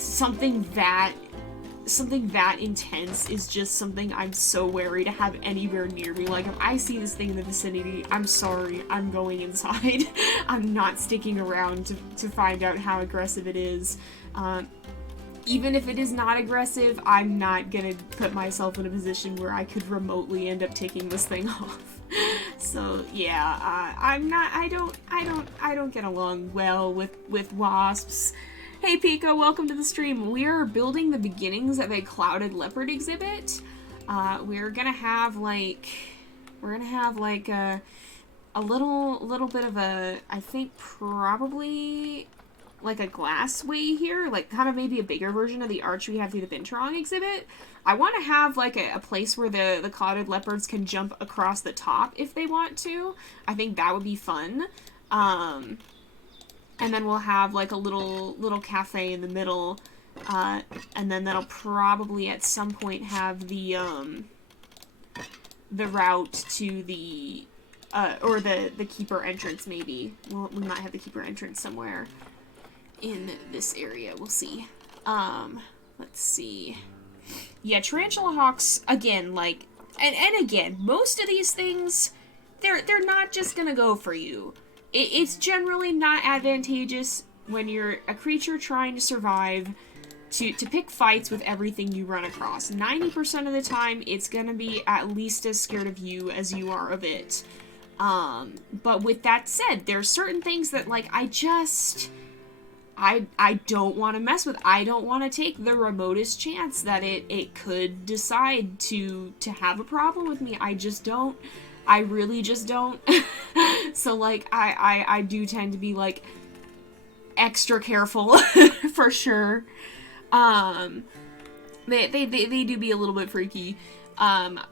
something that intense is just something I'm so wary to have anywhere near me. Like, if I see this thing in the vicinity, I'm sorry, I'm going inside. I'm not sticking around to find out how aggressive it is. Even if it is not aggressive, I'm not gonna put myself in a position where I could remotely end up taking this thing off. So yeah, I don't get along well with wasps. Hey Pico, welcome to the stream. We are building the beginnings of a clouded leopard exhibit. We're gonna have like a little bit of a, I think probably like a glass way here, like kind of maybe a bigger version of the arch we have through the Binturong exhibit. I want to have like a place where the clouded leopards can jump across the top if they want to. I think that would be fun. And then we'll have like a little cafe in the middle, and then that'll probably at some point have the route to the or the keeper entrance maybe. Well, we might have the keeper entrance somewhere in this area. We'll see. Let's see. Yeah, tarantula hawks again, like, and again, most of these things, they're not just gonna go for you. It's generally not advantageous when you're a creature trying to survive to pick fights with everything you run across. 90% of the time, it's gonna be at least as scared of you as you are of it. But with that said, there are certain things that, like, I don't want to mess with. I don't want to take the remotest chance that it could decide to have a problem with me. I just don't. I really just don't. So, like, I do tend to be, like, extra careful, for sure. They do be a little bit freaky.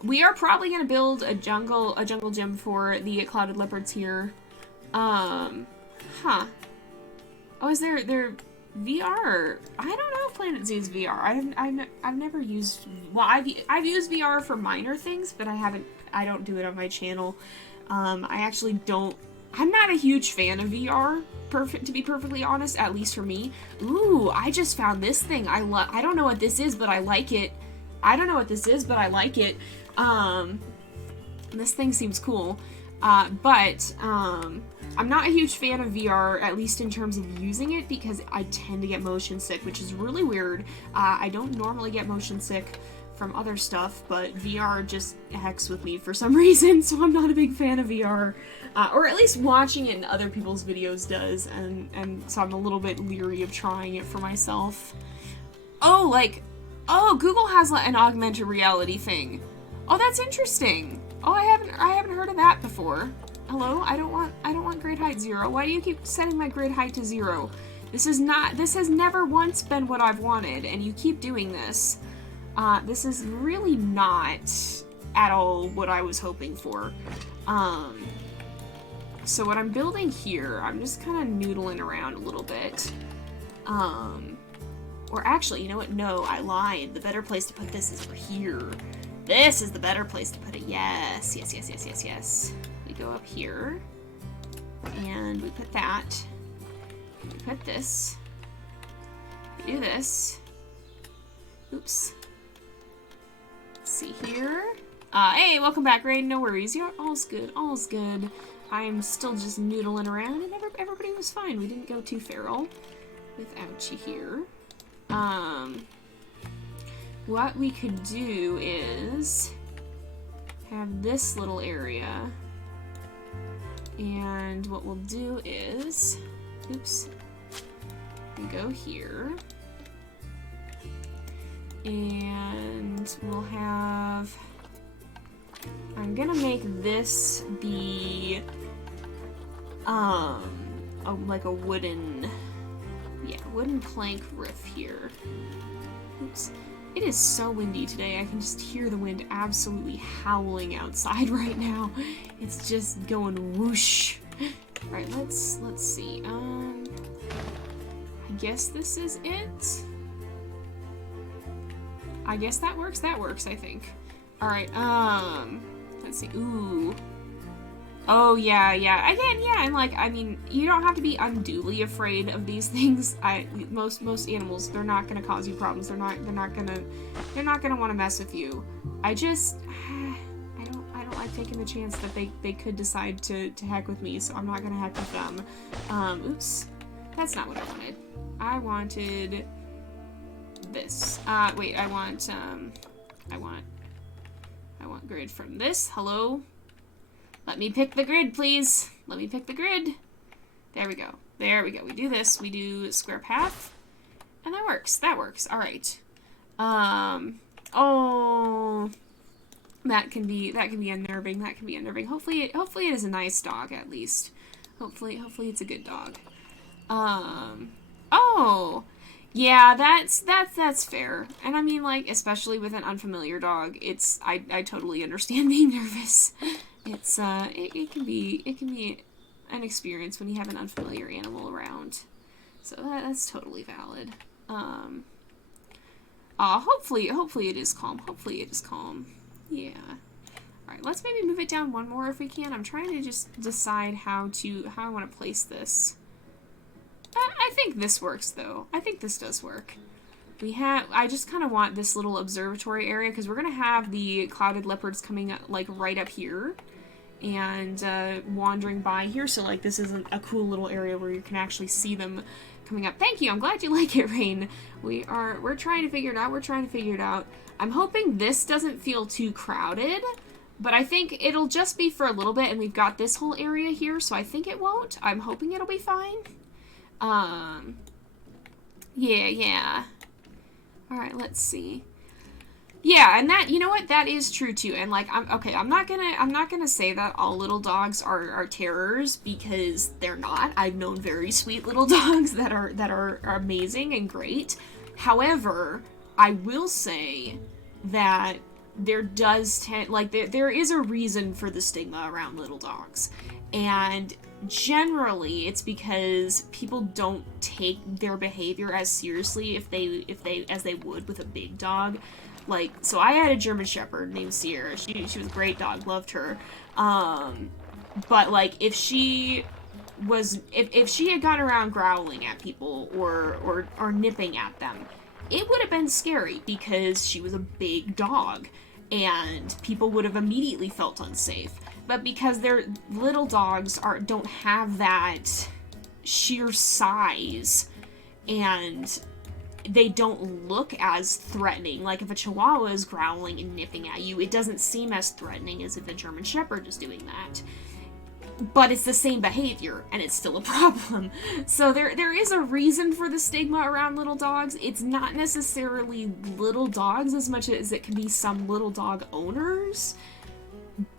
We are probably gonna build a jungle gym for the clouded leopards here. Oh, is there VR? I don't know if Planet Zoo is VR. I've never used. Well, I've used VR for minor things, but I don't do it on my channel. I actually don't. I'm not a huge fan of VR. To be perfectly honest, at least for me. Ooh, I just found this thing. I don't know what this is, but I like it. This thing seems cool. But I'm not a huge fan of VR, at least in terms of using it, because I tend to get motion sick, which is really weird. I don't normally get motion sick from other stuff, but VR just hecks with me for some reason, so I'm not a big fan of VR. Or at least watching it in other people's videos does, and so I'm a little bit leery of trying it for myself. Oh, Google has an augmented reality thing. Oh, that's interesting. Oh, I haven't heard of that before. Hello, I don't want grade height 0. Why do you keep setting my grade height to 0? This has never once been what I've wanted, and you keep doing this. This is really not at all what I was hoping for. So what I'm building here, I'm just kind of noodling around a little bit. Or actually, you know what? No, I lied. The better place to put this is for here. This is the better place to put it. Yes. We go up here, and we put that. We put this. We do this. Oops. Let's see here. Hey, welcome back, Raiden. No worries. All's good. All's good. I'm still just noodling around, and everybody was fine. We didn't go too feral without you here. What we could do is have this little area And what we'll do is, oops, we go here. And we'll have, I'm gonna make this be, like a wooden, yeah, wooden plank roof here. Oops. It is so windy today. I can just hear the wind absolutely howling outside right now. It's just going whoosh. Alright, let's see. I guess this is it. I guess that works, I think. Alright, let's see. Ooh. Oh, yeah. Again, yeah, and like, I mean, you don't have to be unduly afraid of these things. Most animals, they're not gonna cause you problems. They're not gonna want to mess with you. I just, I don't like taking the chance that they could decide to heck with me, so I'm not gonna heck with them. Oops. That's not what I wanted. I wanted this. Wait, I want grid from this. Hello? Let me pick the grid, please. Let me pick the grid. There we go. There we go. We do this. We do square path. And that works. That works. All right. Oh, that can be unnerving. That can be unnerving. Hopefully it is a nice dog at least. Hopefully it's a good dog. Oh, yeah, that's fair. And I mean, like, especially with an unfamiliar dog, I totally understand being nervous. It's, it can be an experience when you have an unfamiliar animal around. So that's totally valid. Hopefully it is calm. Hopefully it is calm. Yeah. Alright, let's maybe move it down one more if we can. I'm trying to just decide how I want to place this. I think this works, though. I think this does work. I just kind of want this little observatory area, because we're going to have the clouded leopards coming, like, right up here, and wandering by here, so, like, this is a cool little area where you can actually see them coming up. Thank you, I'm glad you like it, Rain. We're trying to figure it out. I'm hoping this doesn't feel too crowded, but I think it'll just be for a little bit, and we've got this whole area here, so I think it won't. I'm hoping it'll be fine. Yeah. Alright, let's see. Yeah, and that, you know what, that is true too, and like, I'm not gonna say that all little dogs are terrors, because they're not. I've known very sweet little dogs that are amazing and great. However, I will say that there is a reason for the stigma around little dogs, and generally it's because people don't take their behavior as seriously as they would with a big dog. Like, so I had a German Shepherd named Sierra. She was a great dog, loved her. But like, if she had gone around growling at people or nipping at them, it would have been scary because she was a big dog and people would have immediately felt unsafe. But because they're little dogs don't have that sheer size, and they don't look as threatening. Like, if a Chihuahua is growling and nipping at you, it doesn't seem as threatening as if a German Shepherd is doing that. But it's the same behavior, and it's still a problem. So there is a reason for the stigma around little dogs. It's not necessarily little dogs as much as it can be some little dog owners.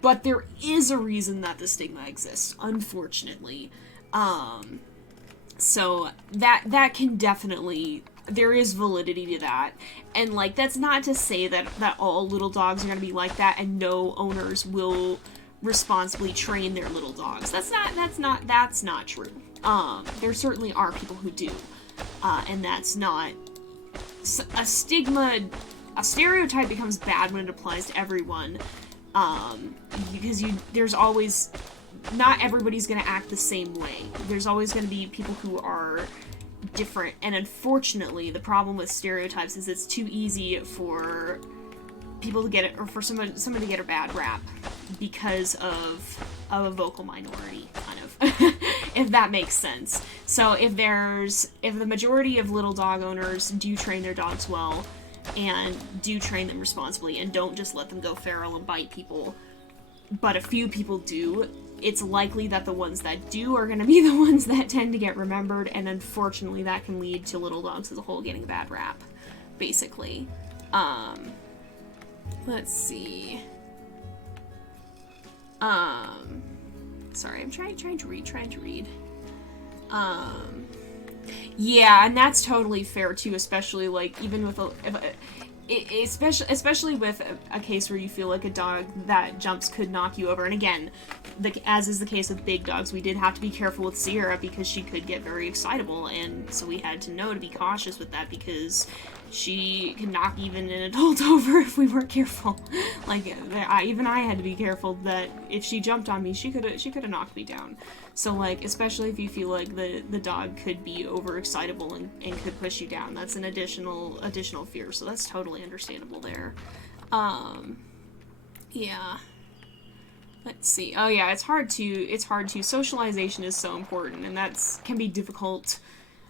But there is a reason that the stigma exists, unfortunately. So that can definitely, there is validity to that. And like, that's not to say that all little dogs are going to be like that and no owners will responsibly train their little dogs. That's not true. There certainly are people who do. And that's not a stigma. A stereotype becomes bad when it applies to everyone. Because there's always, not everybody's going to act the same way. There's always going to be people who are different, and unfortunately, the problem with stereotypes is it's too easy for people to get it, or for someone to get a bad rap because of a vocal minority, kind of, if that makes sense. So if the majority of little dog owners do train their dogs well, and do train them responsibly, and don't just let them go feral and bite people, but a few people do, it's likely that the ones that do are going to be the ones that tend to get remembered, and unfortunately that can lead to little dogs as a whole getting a bad rap, basically. Let's see. Sorry, I'm trying to read. Yeah, and that's totally fair too, especially like even with especially with a case where you feel like a dog that jumps could knock you over. And again, as is the case with big dogs, we did have to be careful with Sierra because she could get very excitable, and so we had to know to be cautious with that because she can knock even an adult over if we weren't careful. Like, even I had to be careful that if she jumped on me, she could have knocked me down. So, like, especially if you feel like the dog could be overexcitable and could push you down, that's an additional fear. So that's totally understandable there. Yeah. Let's see. Oh yeah, it's hard to. Socialization is so important, and can be difficult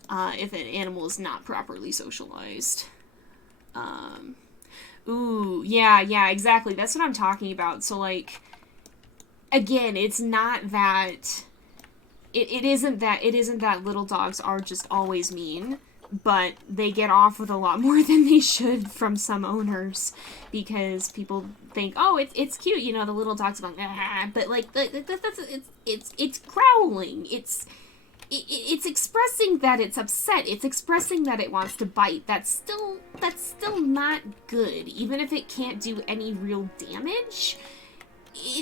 if an animal is not properly socialized. Ooh, yeah, exactly. That's what I'm talking about. So, like, again, it's not that... It isn't that little dogs are just always mean, but they get off with a lot more than they should from some owners, because people think, oh, it's cute, you know, the little dog's going, ah, but, like, it's growling, it's expressing that it's upset. It's expressing that it wants to bite. That's still not good. Even if it can't do any real damage,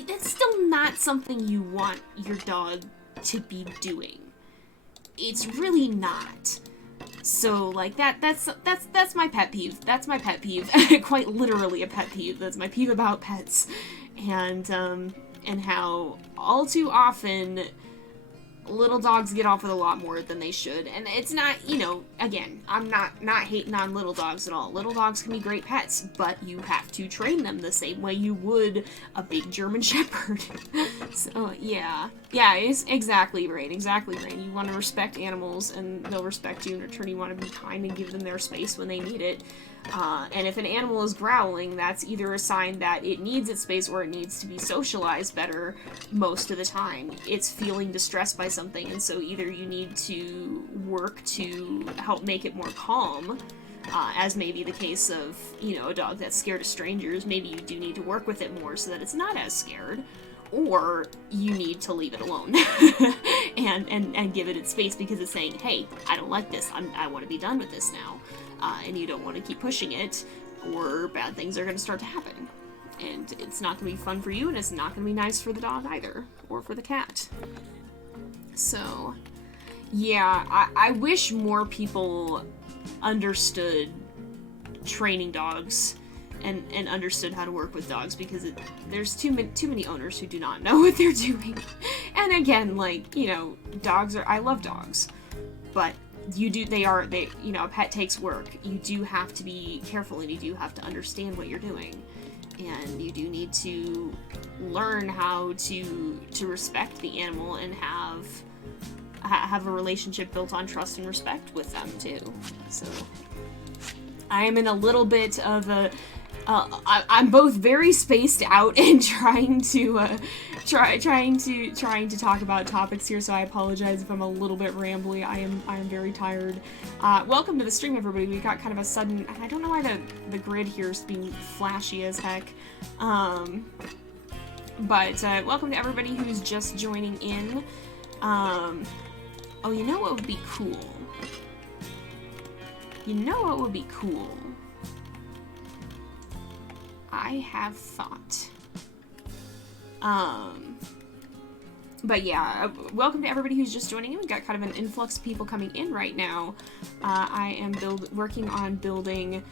that's still not something you want your dog to be doing. It's really not. So, like, that's my pet peeve. That's my pet peeve. Quite literally a pet peeve. That's my peeve about pets. And how all too often little dogs get off with a lot more than they should. And it's not, you know, again, I'm not hating on little dogs at all. Little dogs can be great pets, but you have to train them the same way you would a big German Shepherd. So, yeah. Yeah, it's exactly right. You want to respect animals, and they'll respect you in return. You want to be kind and give them their space when they need it. And if an animal is growling, that's either a sign that it needs its space or it needs to be socialized better most of the time. It's feeling distressed by something, and so either you need to work to help make it more calm, as may be the case of, you know, a dog that's scared of strangers. Maybe you do need to work with it more so that it's not as scared, or you need to leave it alone and give it its space because it's saying, hey, I don't like this, I want to be done with this now. And you don't want to keep pushing it, or bad things are going to start to happen. And it's not going to be fun for you, and it's not going to be nice for the dog either, or for the cat. So, yeah, I wish more people understood training dogs and understood how to work with dogs, because there's too many owners who do not know what they're doing. And again, like, you know, I love dogs, but you know, a pet takes work. You do have to be careful, and you do have to understand what you're doing, and you do need to learn how to respect the animal and have a relationship built on trust and respect with them too. So I am in a little bit of a I'm both very spaced out and trying to talk about topics here, so I apologize if I'm a little bit rambly. I am very tired. Welcome to the stream, everybody. We got kind of a sudden, I don't know why the grid here is being flashy as heck. But welcome to everybody who's just joining in. Oh, you know what would be cool? I have thought. But yeah, welcome to everybody who's just joining in. We've got kind of an influx of people coming in right now. I am working on building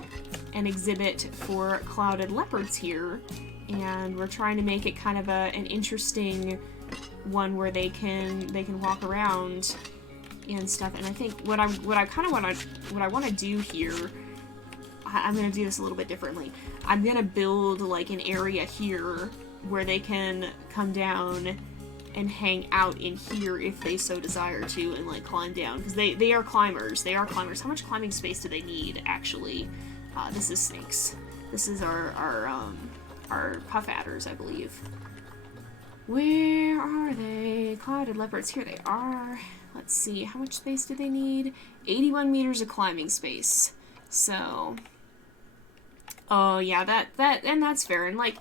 an exhibit for clouded leopards here, and we're trying to make it kind of an interesting one where they can walk around and stuff. And I think what I want to do here, I'm going to do this a little bit differently. I'm going to build like an area here where they can come down and hang out in here if they so desire to, and like climb down, because they are climbers. How much climbing space do they need, actually? This is snakes. This is our puff adders, I believe. Where are they? Clouded leopards. Here they are. Let's see. How much space do they need? 81 meters of climbing space. So... Oh, yeah, and that's fair. And, like,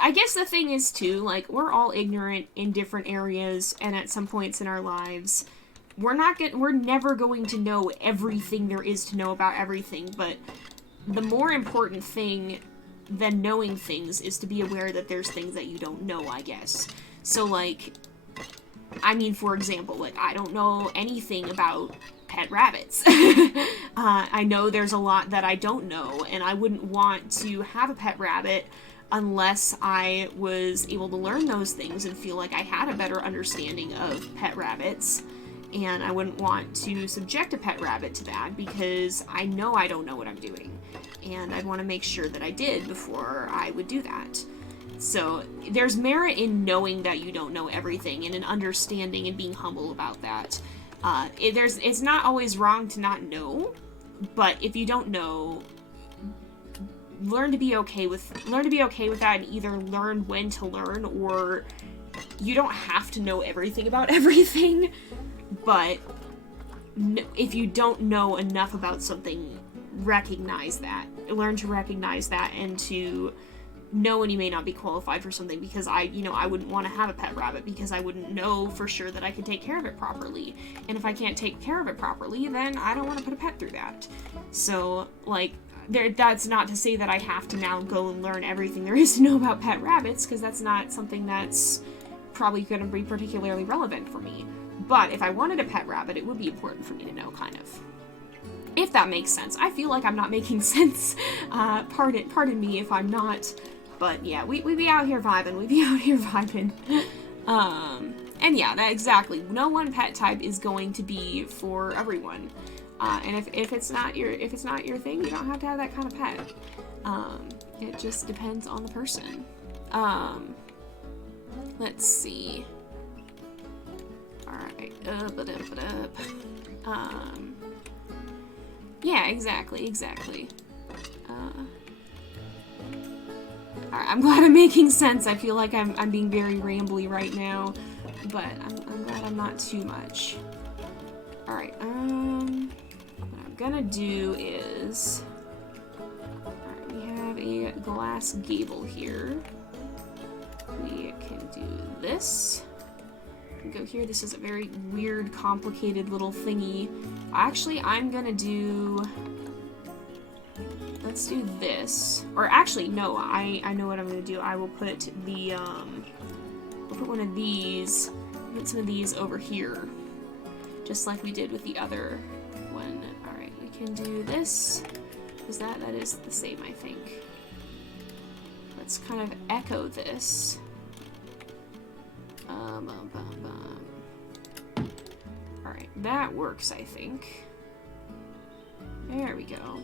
I guess the thing is, too, like, we're all ignorant in different areas and at some points in our lives. We're never going to know everything there is to know about everything, but the more important thing than knowing things is to be aware that there's things that you don't know, I guess. So, like, I mean, for example, like, I don't know anything about pet rabbits. I know there's a lot that I don't know, and I wouldn't want to have a pet rabbit unless I was able to learn those things and feel like I had a better understanding of pet rabbits. And I wouldn't want to subject a pet rabbit to that because I know I don't know what I'm doing. And I'd want to make sure that I did before I would do that. So there's merit in knowing that you don't know everything and in understanding and being humble about that. It's not always wrong to not know, but if you don't know, learn to be okay with that and either learn when to learn, or you don't have to know everything about everything, but if you don't know enough about something, recognize that. Learn to recognize that and to know when you may not be qualified for something, because I wouldn't want to have a pet rabbit because I wouldn't know for sure that I could take care of it properly. And if I can't take care of it properly, then I don't want to put a pet through that. So, like, that's not to say that I have to now go and learn everything there is to know about pet rabbits, because that's not something that's probably going to be particularly relevant for me. But if I wanted a pet rabbit, it would be important for me to know, kind of. If that makes sense. I feel like I'm not making sense. Pardon me if I'm not. But yeah, we be out here vibing. And yeah, exactly. No one pet type is going to be for everyone. And if it's not your thing, you don't have to have that kind of pet. It just depends on the person. Let's see. Alright. Yeah, exactly. Alright, I'm glad I'm making sense. I feel like I'm being very rambly right now, but I'm glad I'm not too much. Alright, what I'm gonna do is... Alright, we have a glass gable here. We can do this. Go here. This is a very weird, complicated little thingy. Actually, I'm gonna do... Let's do this. Or actually, no, I know what I'm gonna do. I will put the, we'll put one of these, put some of these over here. Just like we did with the other one. Alright, we can do this. Is that is the same, I think. Let's kind of echo this. Alright, that works, I think. There we go.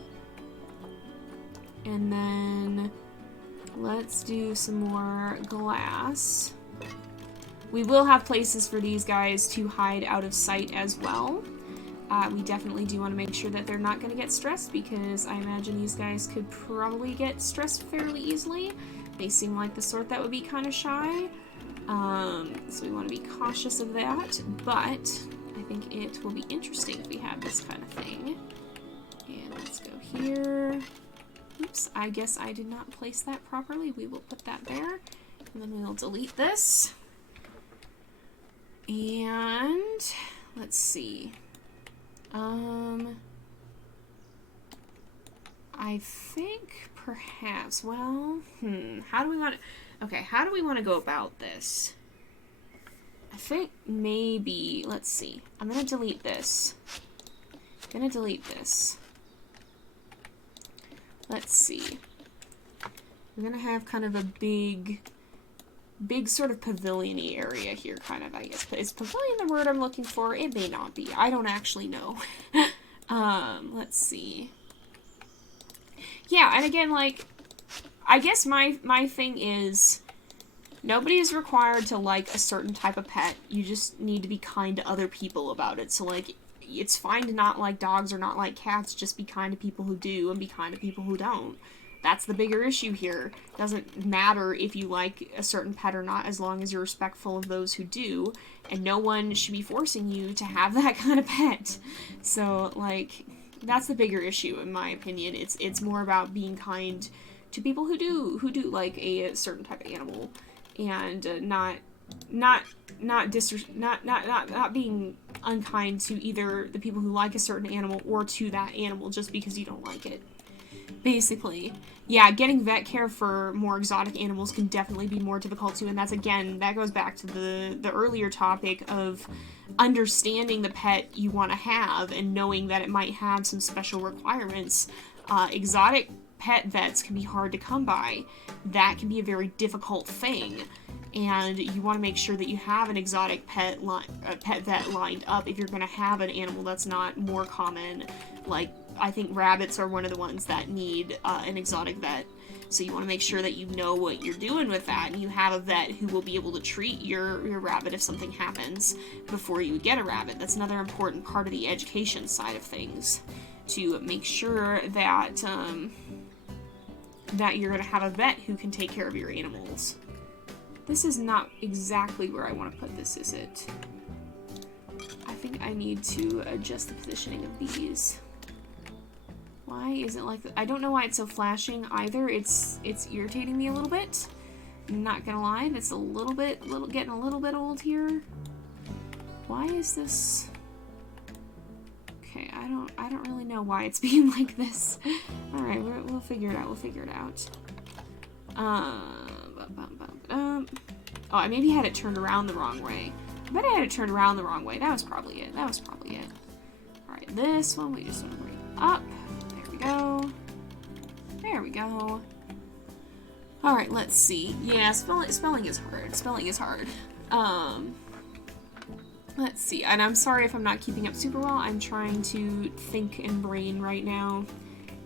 And then let's do some more glass. We will have places for these guys to hide out of sight as well. We definitely do want to make sure that they're not going to get stressed, because I imagine these guys could probably get stressed fairly easily. They seem like the sort that would be kind of shy. So we want to be cautious of that, but I think it will be interesting if we have this kind of thing. And let's go here. Oops, I guess I did not place that properly. We will put that there, and then we'll delete this. And let's see. I think perhaps, well, how do we want to... Okay, how do we want to go about this? I think maybe, let's see. I'm going to delete this. Let's see. We're going to have kind of a big sort of pavilion-y area here, kind of, I guess. But is pavilion the word I'm looking for? It may not be. I don't actually know. Let's see. Yeah, and again, like, I guess my thing is, nobody is required to like a certain type of pet. You just need to be kind to other people about it. So, like, it's fine to not like dogs or not like cats. Just be kind to people who do and be kind to people who don't. That's the bigger issue here. It doesn't matter if you like a certain pet or not, as long as you're respectful of those who do, and no one should be forcing you to have that kind of pet. So, like, that's the bigger issue, in my opinion. It's more about being kind to people who do like a certain type of animal, and not being unkind to either the people who like a certain animal or to that animal just because you don't like it. Basically, yeah, getting vet care for more exotic animals can definitely be more difficult too, and that's, again, that goes back to the earlier topic of understanding the pet you want to have and knowing that it might have some special requirements. Exotic pet vets can be hard to come by. That can be a very difficult thing, and you want to make sure that you have an exotic pet vet lined up if you're going to have an animal that's not more common. Like, I think rabbits are one of the ones that need an exotic vet. So you want to make sure that you know what you're doing with that, and you have a vet who will be able to treat your rabbit if something happens before you get a rabbit. That's another important part of the education side of things, to make sure that that you're going to have a vet who can take care of your animals. This is not exactly where I want to put this, is it? I think I need to adjust the positioning of these. Why is it like that? I don't know why it's so flashing either. It's irritating me a little bit. I'm not gonna lie, it's getting a little bit old here. Why is this? Okay, I don't really know why it's being like this. All right, we'll figure it out. Oh, I maybe had it turned around the wrong way. I bet I had it turned around the wrong way. That was probably it. All right, this one we just want to bring up. There we go. Alright, let's see. Yeah, spelling is hard. Let's see. And I'm sorry if I'm not keeping up super well. I'm trying to think and brain right now.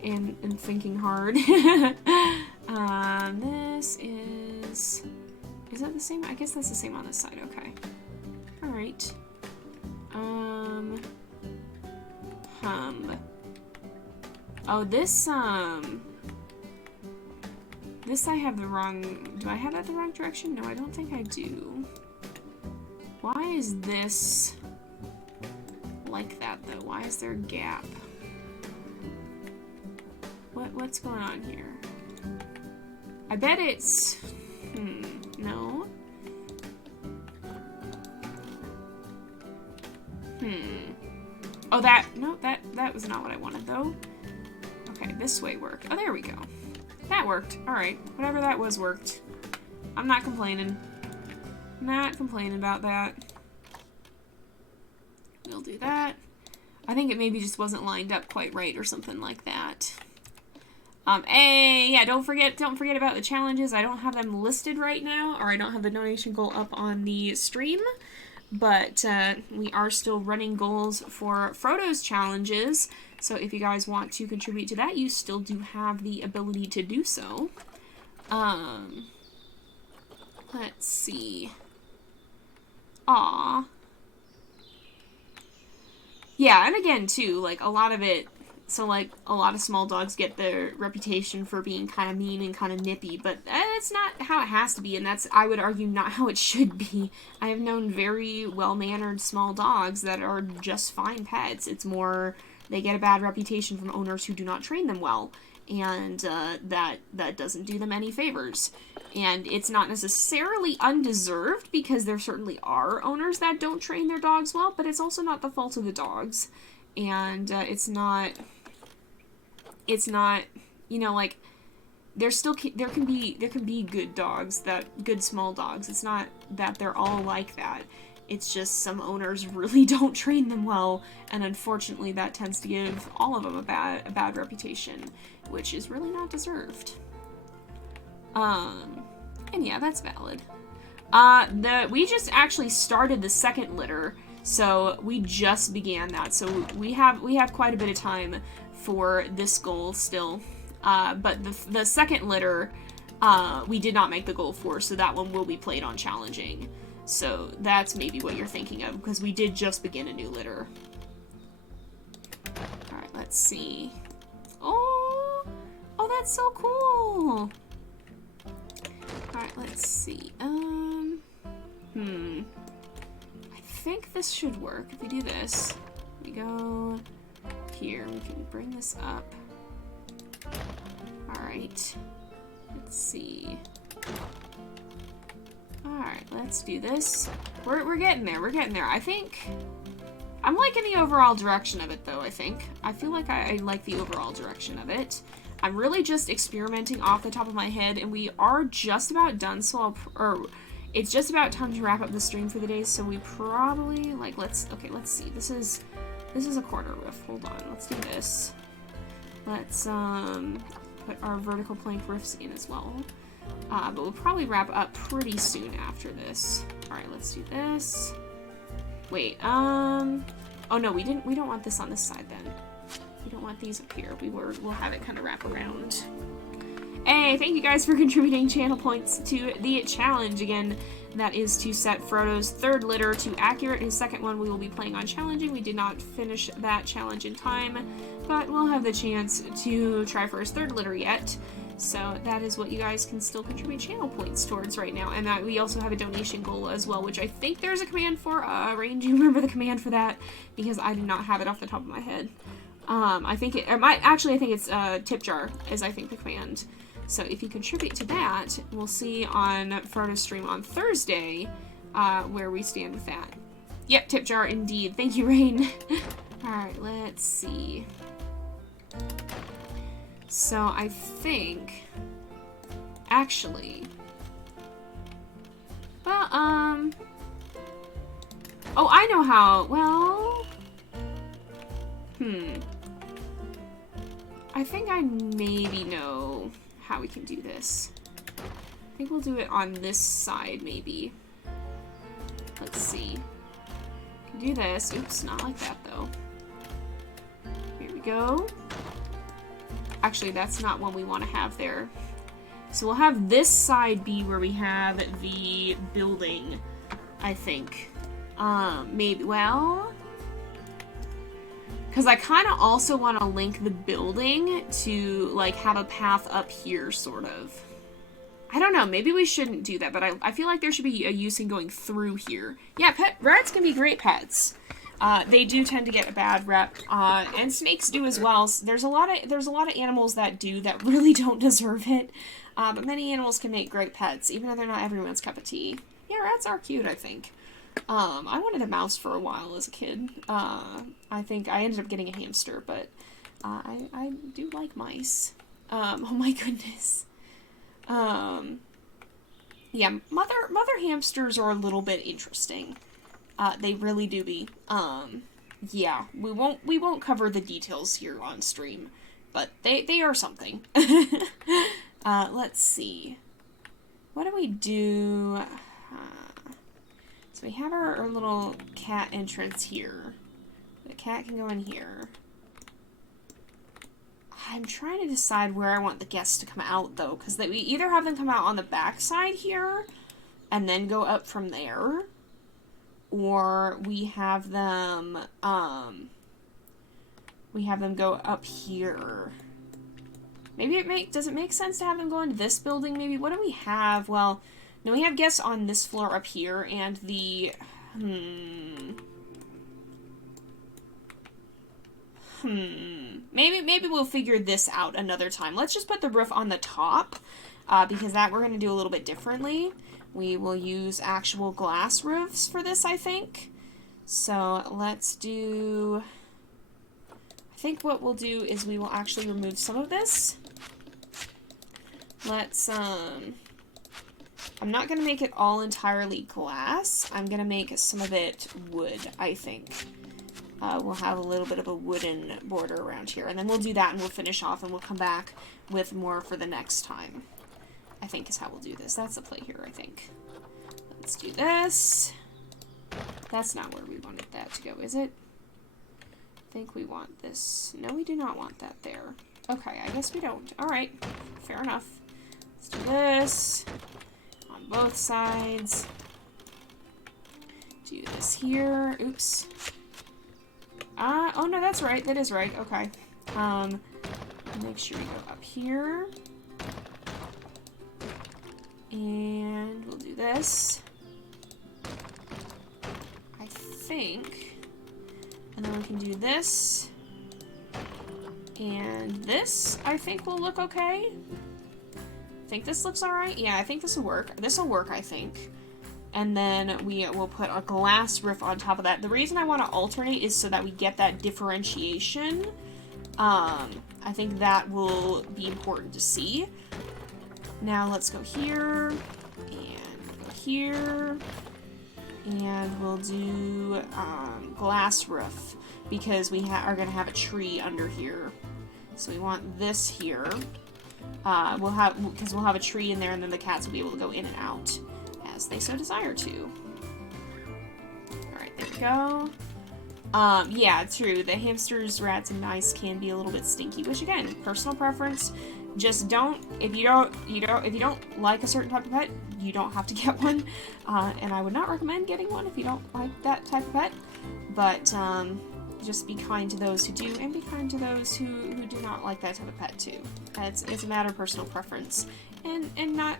And thinking hard. This is... Is that the same? I guess that's the same on this side. Okay. Alright. Oh, this I have the wrong... Do I have that the wrong direction? No, I don't think I do. Why is this like that, though? Why is there a gap? What's going on here? I bet it's... no. Oh, no, that was not what I wanted, though. Okay, this way worked. Oh, there we go. That worked. Alright, whatever that was worked. I'm not complaining. Not complaining about that. We'll do that. I think it maybe just wasn't lined up quite right or something like that. Hey, yeah, don't forget about the challenges. I don't have them listed right now, or I don't have the donation goal up on the stream. But we are still running goals for Frodo's challenges, so if you guys want to contribute to that, you still do have the ability to do so. Let's see. Aww. Yeah, and again, too, like, a lot of it, so, like, a lot of small dogs get their reputation for being kind of mean and kind of nippy, but that's not how it has to be, and that's, I would argue, not how it should be. I have known very well-mannered small dogs that are just fine pets. It's more, they get a bad reputation from owners who do not train them well, and that doesn't do them any favors. And it's not necessarily undeserved, because there certainly are owners that don't train their dogs well, but it's also not the fault of the dogs. And it's not, you know, like, there can be good dogs, good small dogs. It's not that they're all like that. It's just some owners really don't train them well, and unfortunately that tends to give all of them a bad reputation, which is really not deserved. And yeah, that's valid. We just actually started the second litter, so we just began that. So we have quite a bit of time for this goal still. But the second litter, we did not make the goal for, so that one will be played on challenging. So that's maybe what you're thinking of, because we did just begin a new litter. Alright, let's see. Oh, that's so cool! cool. Alright, let's see. I think this should work. If we do this, we go here. We can bring this up. Alright. Let's see. Alright, let's do this. We're getting there. We're getting there. I think I'm liking the overall direction of it, though, I think. I feel like I like the overall direction of it. I'm really just experimenting off the top of my head, and we are just about done, so it's just about time to wrap up the stream for the day, so we probably, like, let's see. This is a corner roof. Hold on. Let's do this. Let's, put our vertical plank roofs in as well. But we'll probably wrap up pretty soon after this. Alright, let's do this. Wait, oh no, we don't want this on this side then. We don't want these up here. We'll have it kind of wrap around. Hey, thank you guys for contributing channel points to the challenge. Again, that is to set Frodo's third litter to accurate. His second one we will be playing on challenging. We did not finish that challenge in time, but we'll have the chance to try for his third litter yet. So that is what you guys can still contribute channel points towards right now. And that we also have a donation goal as well, which I think there's a command for. Rain, do you remember the command for that? Because I do not have it off the top of my head. I think it's tip jar is I think the command. So if you contribute to that, we'll see on Frodo's stream on Thursday where we stand with that. Yep, tip jar indeed. Thank you, Rain. Alright, let's see. So I think, actually, well, oh, I know how, well, I think I maybe know how we can do this. I think we'll do it on this side, maybe. Let's see. We can do this. Oops, not like that, though. Here we go. Actually, that's not one we want to have there. So we'll have this side be where we have the building, I think. Maybe, well, because I kind of also want to link the building to, like, have a path up here, sort of. I don't know, maybe we shouldn't do that, but I feel like there should be a use in going through here. Yeah, rats can be great pets. They do tend to get a bad rep, and snakes do as well. So there's a lot of animals that really don't deserve it, but many animals can make great pets, even though they're not everyone's cup of tea. Yeah, rats are cute, I think. I wanted a mouse for a while as a kid. I think I ended up getting a hamster, but I do like mice. Oh my goodness. Yeah, mother hamsters are a little bit interesting. They really do be. Yeah, we won't cover the details here on stream, but they are something. Let's see. What do we do? So we have our little cat entrance here. The cat can go in here. I'm trying to decide where I want the guests to come out, though, because we either have them come out on the back side here, and then go up from there, or we have them go up here. Maybe does it make sense to have them go into this building, maybe? What do we have? Well, no, we have guests on this floor up here, and the, Maybe we'll figure this out another time. Let's just put the roof on the top, because that we're going to do a little bit differently. We will use actual glass roofs for this, I think. So let's do... I think what we'll do is we will actually remove some of this. Let's, I'm not going to make it all entirely glass. I'm going to make some of it wood, I think. We'll have a little bit of a wooden border around here. And then we'll do that and we'll finish off and we'll come back with more for the next time. I think is how we'll do this. That's the play here, I think. Let's do this. That's not where we wanted that to go, is it? I think we want this. No, we do not want that there. Okay, I guess we don't. Alright, fair enough. Let's do this on both sides. Do this here. Oops. Oh no, that's right. That is right. Okay. Make sure we go up here. this, I think, and then we can do this, and this, I think will look okay. I think this looks alright. Yeah, I think this will work. This will work, I think. And then we will put a glass roof on top of that. The reason I want to alternate is so that we get that differentiation. I think that will be important to see. Now let's go here, and go here, and we'll do glass roof, because we are going to have a tree under here. So we want this here. Because we'll have a tree in there, and then the cats will be able to go in and out as they so desire to. Alright, there we go. Yeah, true. The hamsters, rats, and mice can be a little bit stinky, which again, personal preference. Just don't, if you don't like a certain type of pet, you don't have to get one. And I would not recommend getting one if you don't like that type of pet. But, just be kind to those who do, and be kind to those who do not like that type of pet too. It's a matter of personal preference. And not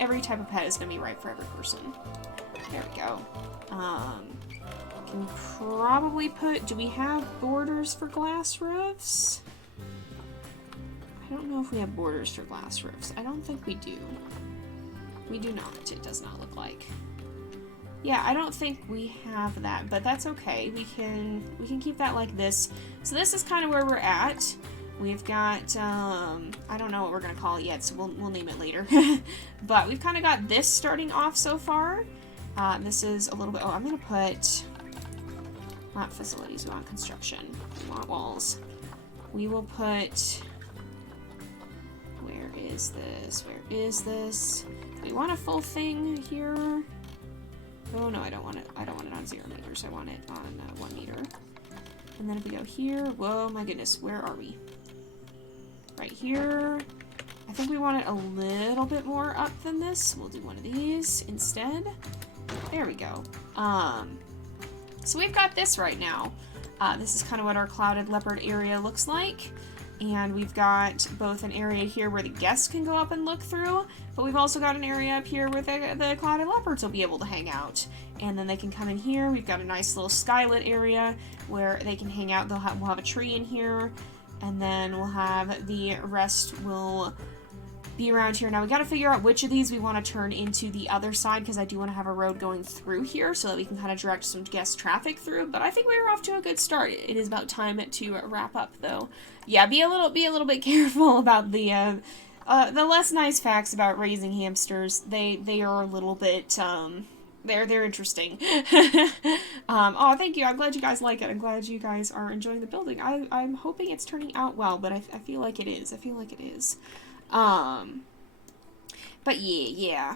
every type of pet is going to be right for every person. There we go. Can probably put, do we have borders for glass roofs? I don't know if we have borders for glass roofs. I don't think we do. We do not. It does not look like. Yeah, I don't think we have that, but that's okay. We can keep that like this. So this is kind of where we're at. We've got, I don't know what we're going to call it yet, so we'll name it later. But we've kind of got this starting off so far. This is a little bit, I'm going to put, not facilities, we want construction. We want walls. We will put, where is this? Where is this? Do we want a full thing here? Oh no, I don't want it on 0 meters. I want it on 1 meter. And then if we go here, whoa, my goodness, where are we? Right here. I think we want it a little bit more up than this. We'll do one of these instead. There we go. So we've got this right now. This is kind of what our clouded leopard area looks like. And we've got both an area here where the guests can go up and look through, but we've also got an area up here where the clouded leopards will be able to hang out. And then they can come in here. We've got a nice little skylit area where they can hang out. We'll have a tree in here, and then we'll have the rest will be around here. Now we got to figure out which of these we want to turn into the other side, because I do want to have a road going through here so that we can kind of direct some guest traffic through. But I think we're off to a good start. It is about time to wrap up, though. Yeah, be a little bit careful about the less nice facts about raising hamsters. They are a little bit they're interesting. Oh, thank you. I'm glad you guys like it. I'm glad you guys are enjoying the building. I'm hoping it's turning out well, but I feel like it is. I feel like it is. But yeah.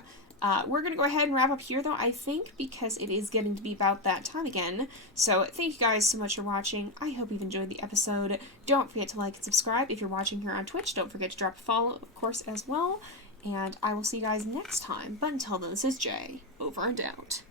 We're gonna go ahead and wrap up here, though, I think, because it is getting to be about that time again. So, thank you guys so much for watching. I hope you've enjoyed the episode. Don't forget to like and subscribe. If you're watching here on Twitch, don't forget to drop a follow, of course, as well. And I will see you guys next time. But until then, this is Jay, over and out.